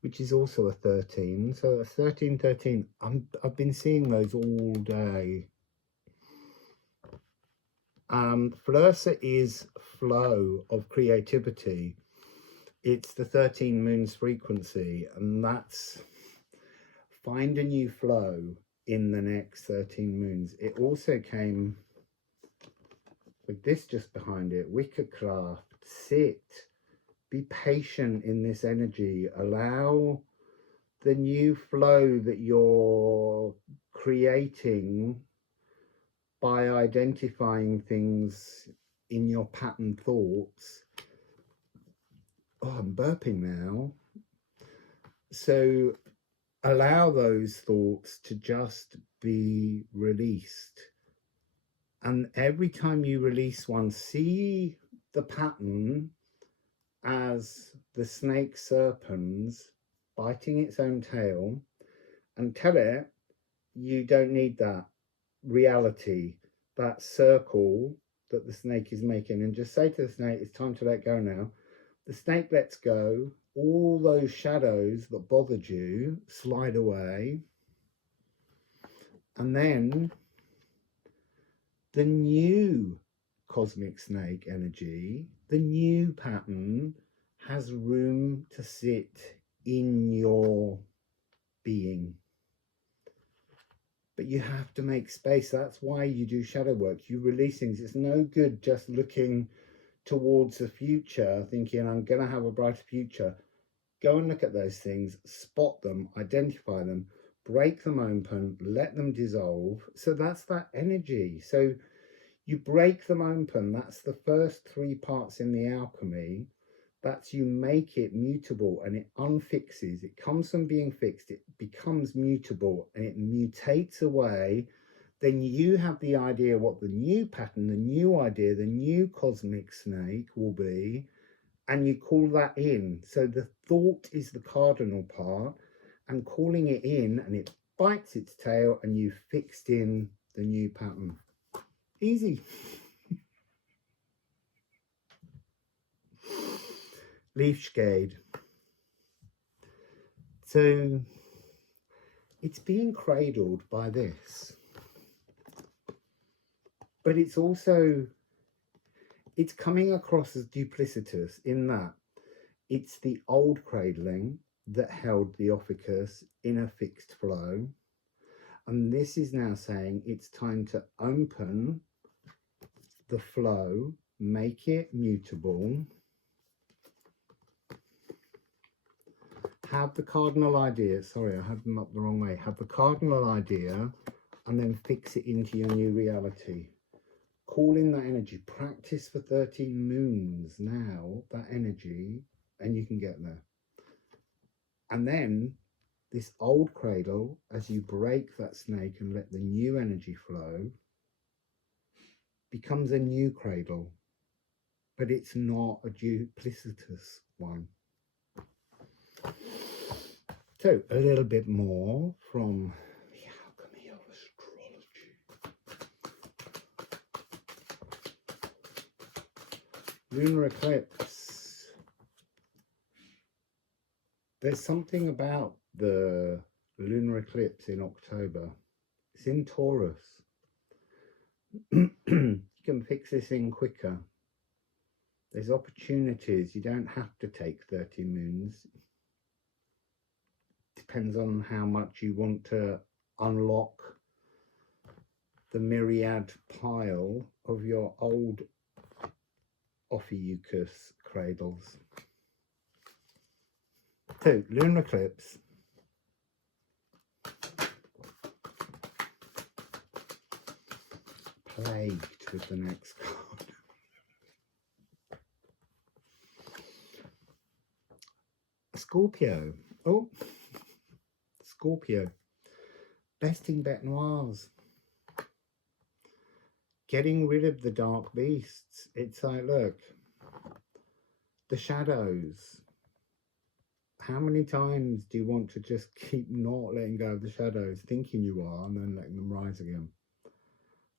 which is also a 13. So a 13, 13. I've been seeing those all day. Philosopher is flow of creativity. It's the 13 moons frequency, and that's find a new flow in the next 13 moons. It also came with this just behind it, Wickercraft, sit, be patient in this energy, allow the new flow that you're creating by identifying things in your pattern thoughts. Oh, I'm burping now. So allow those thoughts to just be released. And every time you release one, see the pattern as the snake serpents biting its own tail, and tell it you don't need that reality, that circle that the snake is making, and just say to the snake, it's time to let go now. The snake lets go, all those shadows that bothered you slide away, and then the new cosmic snake energy, the new pattern, has room to sit in your being. But you have to make space. That's why you do shadow work. You release things. It's no good just looking towards the future, thinking, I'm going to have a brighter future. Go and look at those things, spot them, identify them, break them open, let them dissolve. So that's that energy. So you break them open. That's the first 3 parts in the alchemy. That's you make it mutable, and it unfixes. It comes from being fixed. It becomes mutable, and it mutates away. Then you have the idea what the new pattern, the new idea, the new cosmic snake will be, and you call that in. So the thought is the cardinal part, and calling it in, and it bites its tail, and you fixed in the new pattern. Easy. Leafshade. So it's being cradled by this, but it's also, it's coming across as duplicitous in that it's the old cradling that held the ophicus in a fixed flow, and this is now saying it's time to open the flow, make it mutable, have the cardinal idea, sorry, I had them up the wrong way, have the cardinal idea, and then fix it into your new reality. Call in that energy, practice for 13 moons now, that energy, and you can get there. And then this old cradle, as you break that snake and let the new energy flow, becomes a new cradle, but it's not a duplicitous one. So a little bit more from the Alchemy of Astrology. Lunar eclipse. There's something about the lunar eclipse in October. It's in Taurus. You can fix this in quicker. There's opportunities. You don't have to take 30 moons. Depends on how much you want to unlock the myriad pile of your old Ophiuchus cradles. So, lunar eclipse. Plagued with the next card. Scorpio. Oh, Scorpio. Besting bête noirs. Getting rid of the dark beasts. It's like, look, the shadows. How many times do you want to just keep not letting go of the shadows, thinking you are, and then letting them rise again?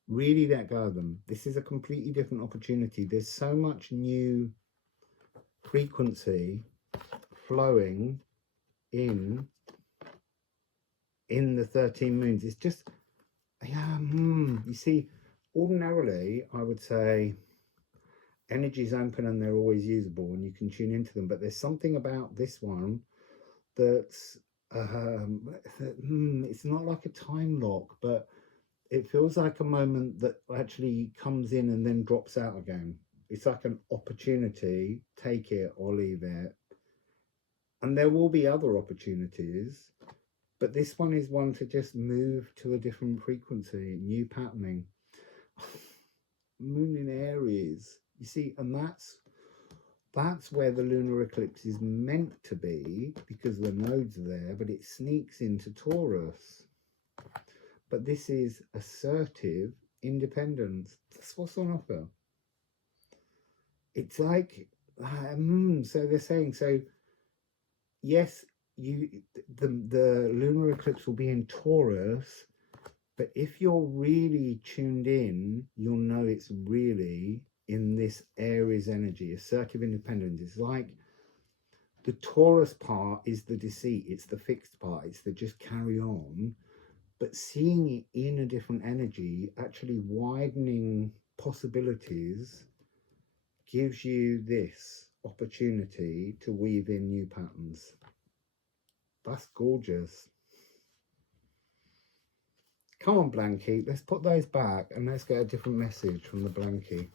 Really let go of them. This is a completely different opportunity. There's so much new frequency flowing in the 13 moons. It's just, yeah, you see, ordinarily, I would say energy's open and they're always usable and you can tune into them. But there's something about this one that's, it's not like a time lock, but it feels like a moment that actually comes in and then drops out again. It's like an opportunity, take it or leave it. And there will be other opportunities, but this one is one to just move to a different frequency, new patterning. Moon in Aries, you see, and that's where the lunar eclipse is meant to be, because the nodes are there, but it sneaks into Taurus. But this is assertive independence. That's what's on offer. It's like, so they're saying, so yes, the lunar eclipse will be in Taurus, but if you're really tuned in, you'll know it's really in this Aries energy, assertive independence. It's like the Taurus part is the deceit, it's the fixed part, it's the just carry on, but seeing it in a different energy, actually widening possibilities, gives you this opportunity to weave in new patterns. That's gorgeous. Come on, Blankie, let's put those back and let's get a different message from the Blankie,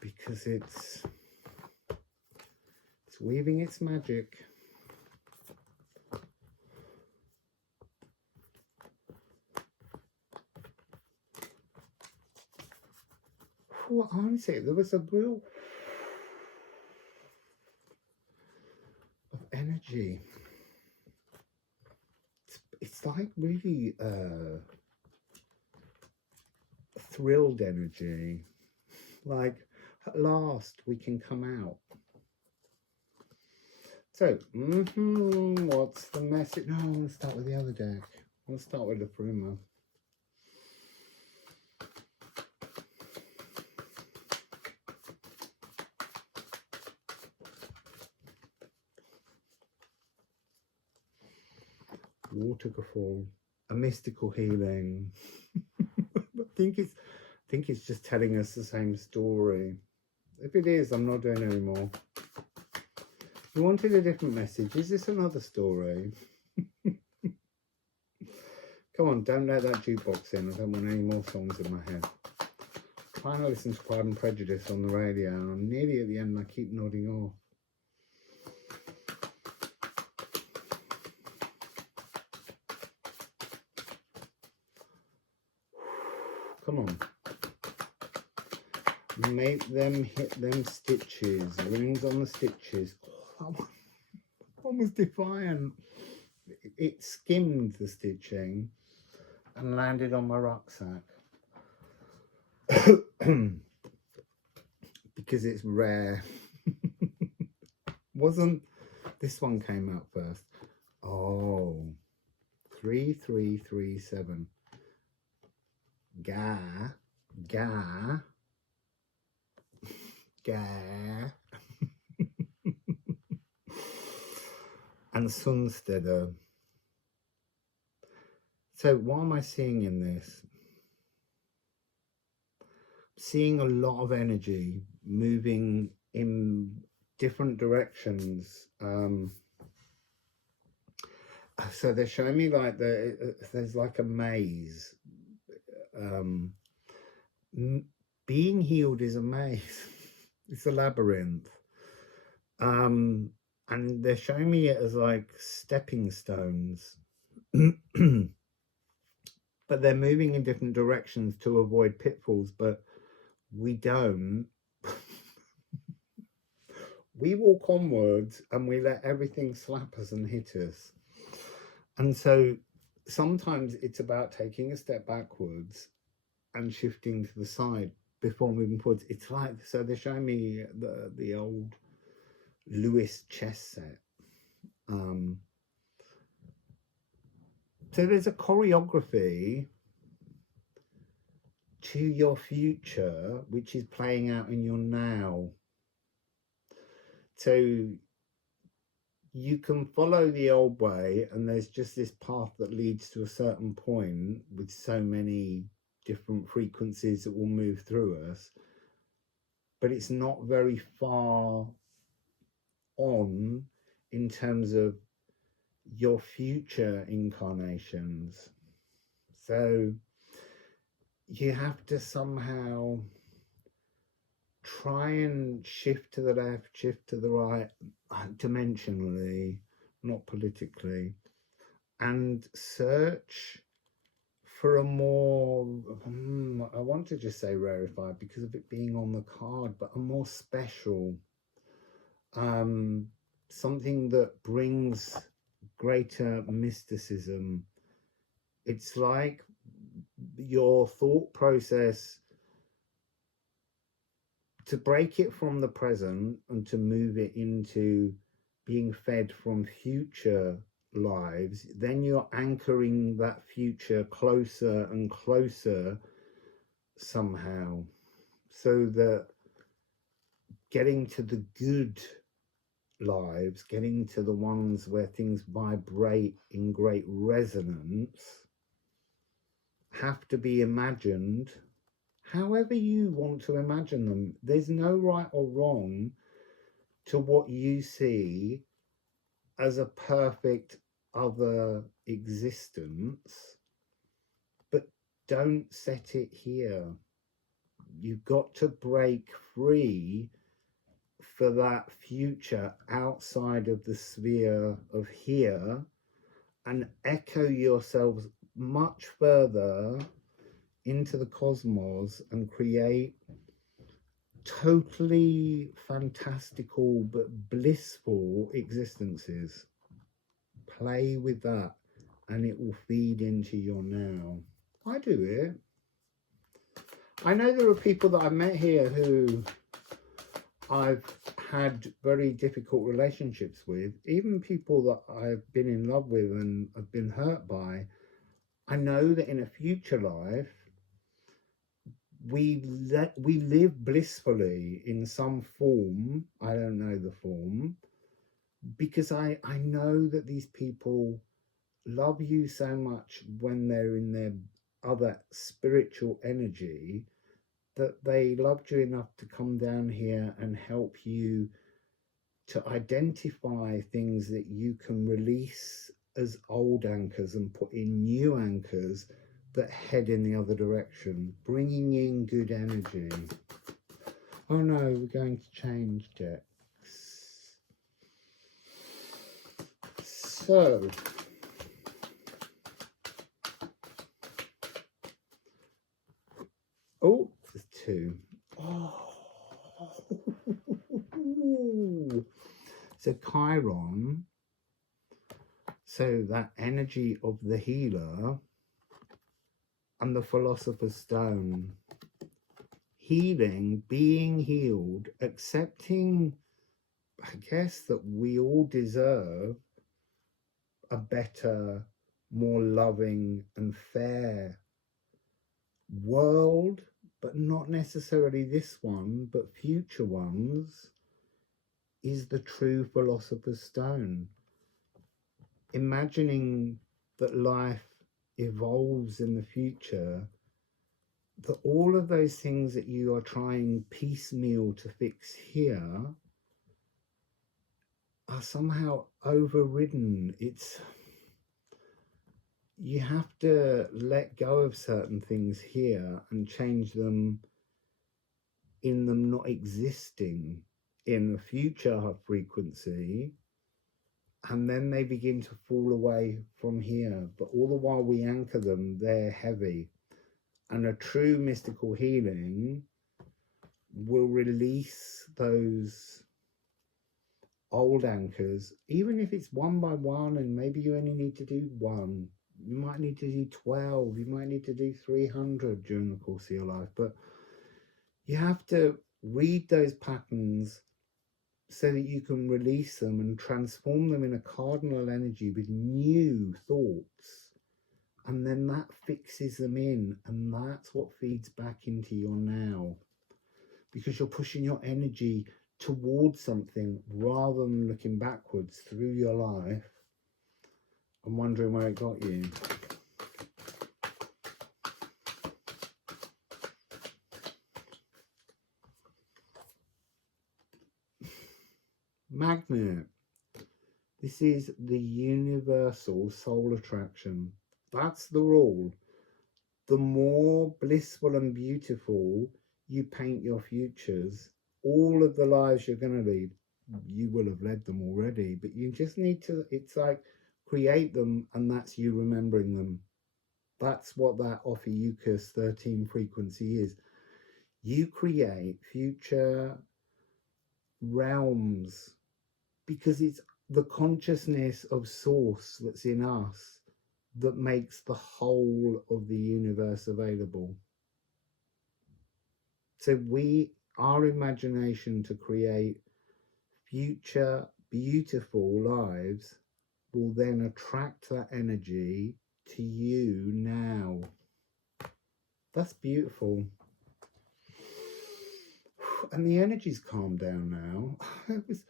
because it's weaving its magic. Well, honestly, there was a real of energy. It's like really thrilled energy. Like, at last we can come out. So, what's the message? No, I want to start with the other deck. I want to start with Liffruma. Waterfall, a mystical healing. I think it's just telling us the same story. If it is, I'm not doing it anymore. You wanted a different message. Is this another story? Come on, don't let that jukebox in. I don't want any more songs in my head. I'm trying to listen to Pride and Prejudice on the radio, and I'm nearly at the end and I keep nodding off. Come on. Make them hit them stitches. Rings on the stitches. Oh, that one was defiant. It skimmed the stitching and landed on my rucksack. Because it's rare. Wasn't this one came out first? Oh, 3337. Ga. And Sunsteader. So what am I seeing in this? Seeing a lot of energy moving in different directions. So they're showing me like there's like a maze. Being healed is a maze. It's a labyrinth. And they're showing me it as like stepping stones. But they're moving in different directions to avoid pitfalls, but we don't we walk onwards and we let everything slap us and hit us. And so sometimes it's about taking a step backwards and shifting to the side before moving forwards. It's like, so they're showing me the old Lewis chess set. So there's a choreography to your future, which is playing out in your now. So you can follow the old way, and there's just this path that leads to a certain point with so many different frequencies that will move through us, but it's not very far on in terms of your future incarnations. So you have to somehow try and shift to the left, shift to the right, dimensionally, not politically, and search for a more, I want to just say rarefied because of it being on the card, but a more special, something that brings greater mysticism. It's like your thought process, to break it from the present and to move it into being fed from future lives, then you're anchoring that future closer and closer somehow, so that getting to the good lives, getting to the ones where things vibrate in great resonance, have to be imagined however you want to imagine them. There's no right or wrong to what you see as a perfect other existence, but don't set it here. You've got to break free for that future outside of the sphere of here and echo yourselves much further into the cosmos and create totally fantastical but blissful existences. Play with that and it will feed into your now. I do it. I know there are people that I've met here who I've had very difficult relationships with, even people that I've been in love with and have been hurt by. I know that in a future life, we live blissfully in some form. I don't know the form, because I know that these people love you so much when they're in their other spiritual energy, that they loved you enough to come down here and help you to identify things that you can release as old anchors and put in new anchors that head in the other direction, bringing in good energy. Oh no, we're going to change decks. So, oh, there's two. Oh. So Chiron, so that energy of the healer, and the philosopher's stone. Healing, being healed, accepting, I guess, that we all deserve a better, more loving and fair world, but not necessarily this one, but future ones, is the true philosopher's stone. Imagining that life evolves in the future, that all of those things that you are trying piecemeal to fix here are somehow overridden. You have to let go of certain things here and change them in them not existing in a future frequency, and then they begin to fall away from here. But all the while we anchor them, they're heavy. And a true mystical healing will release those old anchors, even if it's 1 by 1, and maybe you only need to do 1, you might need to do 12, you might need to do 300 during the course of your life, but you have to read those patterns so that you can release them and transform them in a cardinal energy with new thoughts, and then that fixes them in, and that's what feeds back into your now, because you're pushing your energy towards something rather than looking backwards through your life and wondering where it got you. Magnet. This is the universal soul attraction. That's the rule. The more blissful and beautiful you paint your futures, all of the lives you're going to lead, you will have led them already, but you just need to, it's like, create them, and that's you remembering them. That's what that Ophiuchus 13 frequency is. You create future realms because it's the consciousness of source that's in us that makes the whole of the universe available. So our imagination to create future beautiful lives will then attract that energy to you now. That's beautiful. And the energy's calmed down now. It was...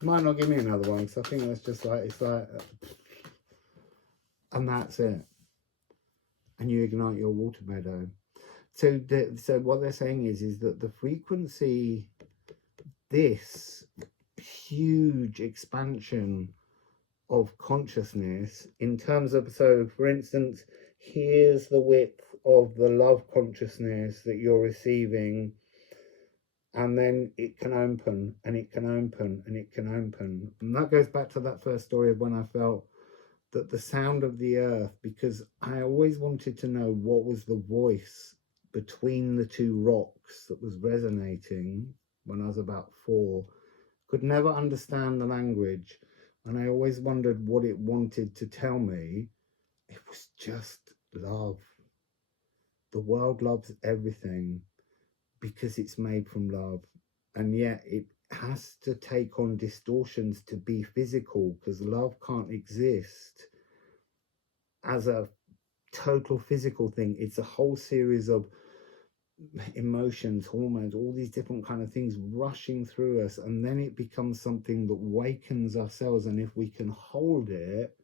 Might not give me another one, because I think that's just like, it's like, and that's it. And you ignite your water meadow. So what they're saying is that the frequency, this huge expansion of consciousness in terms of, so for instance, here's the width of the love consciousness that you're receiving, and then it can open and it can open and it can open. And that goes back to that first story of when I felt that the sound of the earth, because I always wanted to know what was the voice between the two rocks that was resonating when I was about 4. Could never understand the language, and I always wondered what it wanted to tell me. It was just love. The world loves everything because it's made from love, and yet it has to take on distortions to be physical, because love can't exist as a total physical thing. It's a whole series of emotions, hormones, all these different kind of things rushing through us, and then it becomes something that wakens ourselves, and if we can hold it,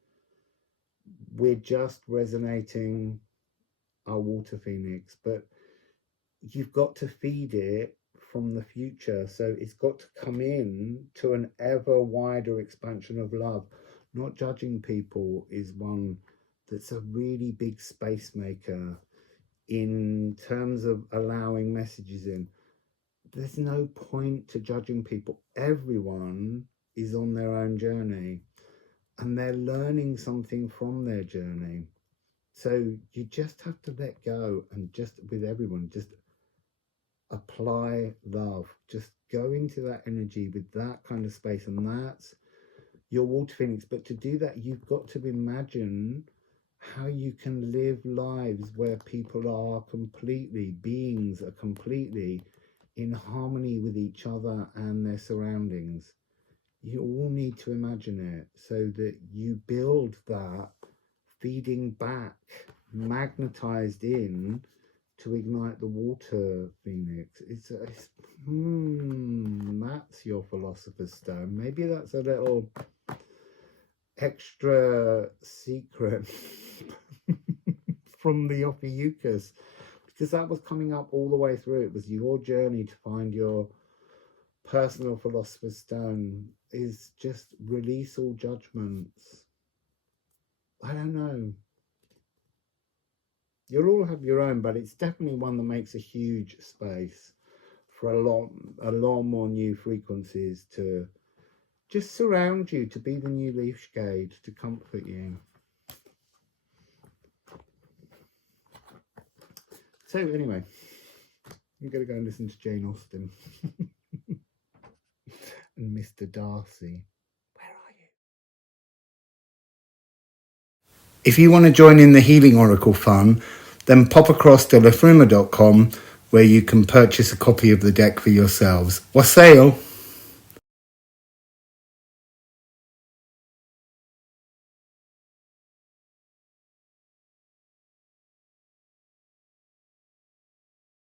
we're just resonating our water phoenix. But you've got to feed it from the future, so it's got to come in to an ever wider expansion of love. Not judging people is one that's a really big space maker in terms of allowing messages in. There's no point to judging people. Everyone is on their own journey, and they're learning something from their journey. So you just have to let go, and just with everyone, just apply love. Just go into that energy with that kind of space, and that's your water phoenix. But to do that, you've got to imagine how you can live lives where people are completely, beings are completely in harmony with each other and their surroundings. You all need to imagine it so that you build that feeding back, magnetized in to ignite the water phoenix. That's your philosopher's stone. Maybe that's a little extra secret from the Ophiuchus, because that was coming up all the way through. It was your journey to find your personal philosopher's stone, is just release all judgments. I don't know. You'll all have your own, but it's definitely one that makes a huge space for a lot more new frequencies to just surround you, to be the new leaf shade, to comfort you. So anyway, I'm going to go and listen to Jane Austen and Mr. Darcy. Where are you? If you want to join in the Healing Oracle fun, then pop across to liffruma.com where you can purchase a copy of the deck for yourselves. Wassail!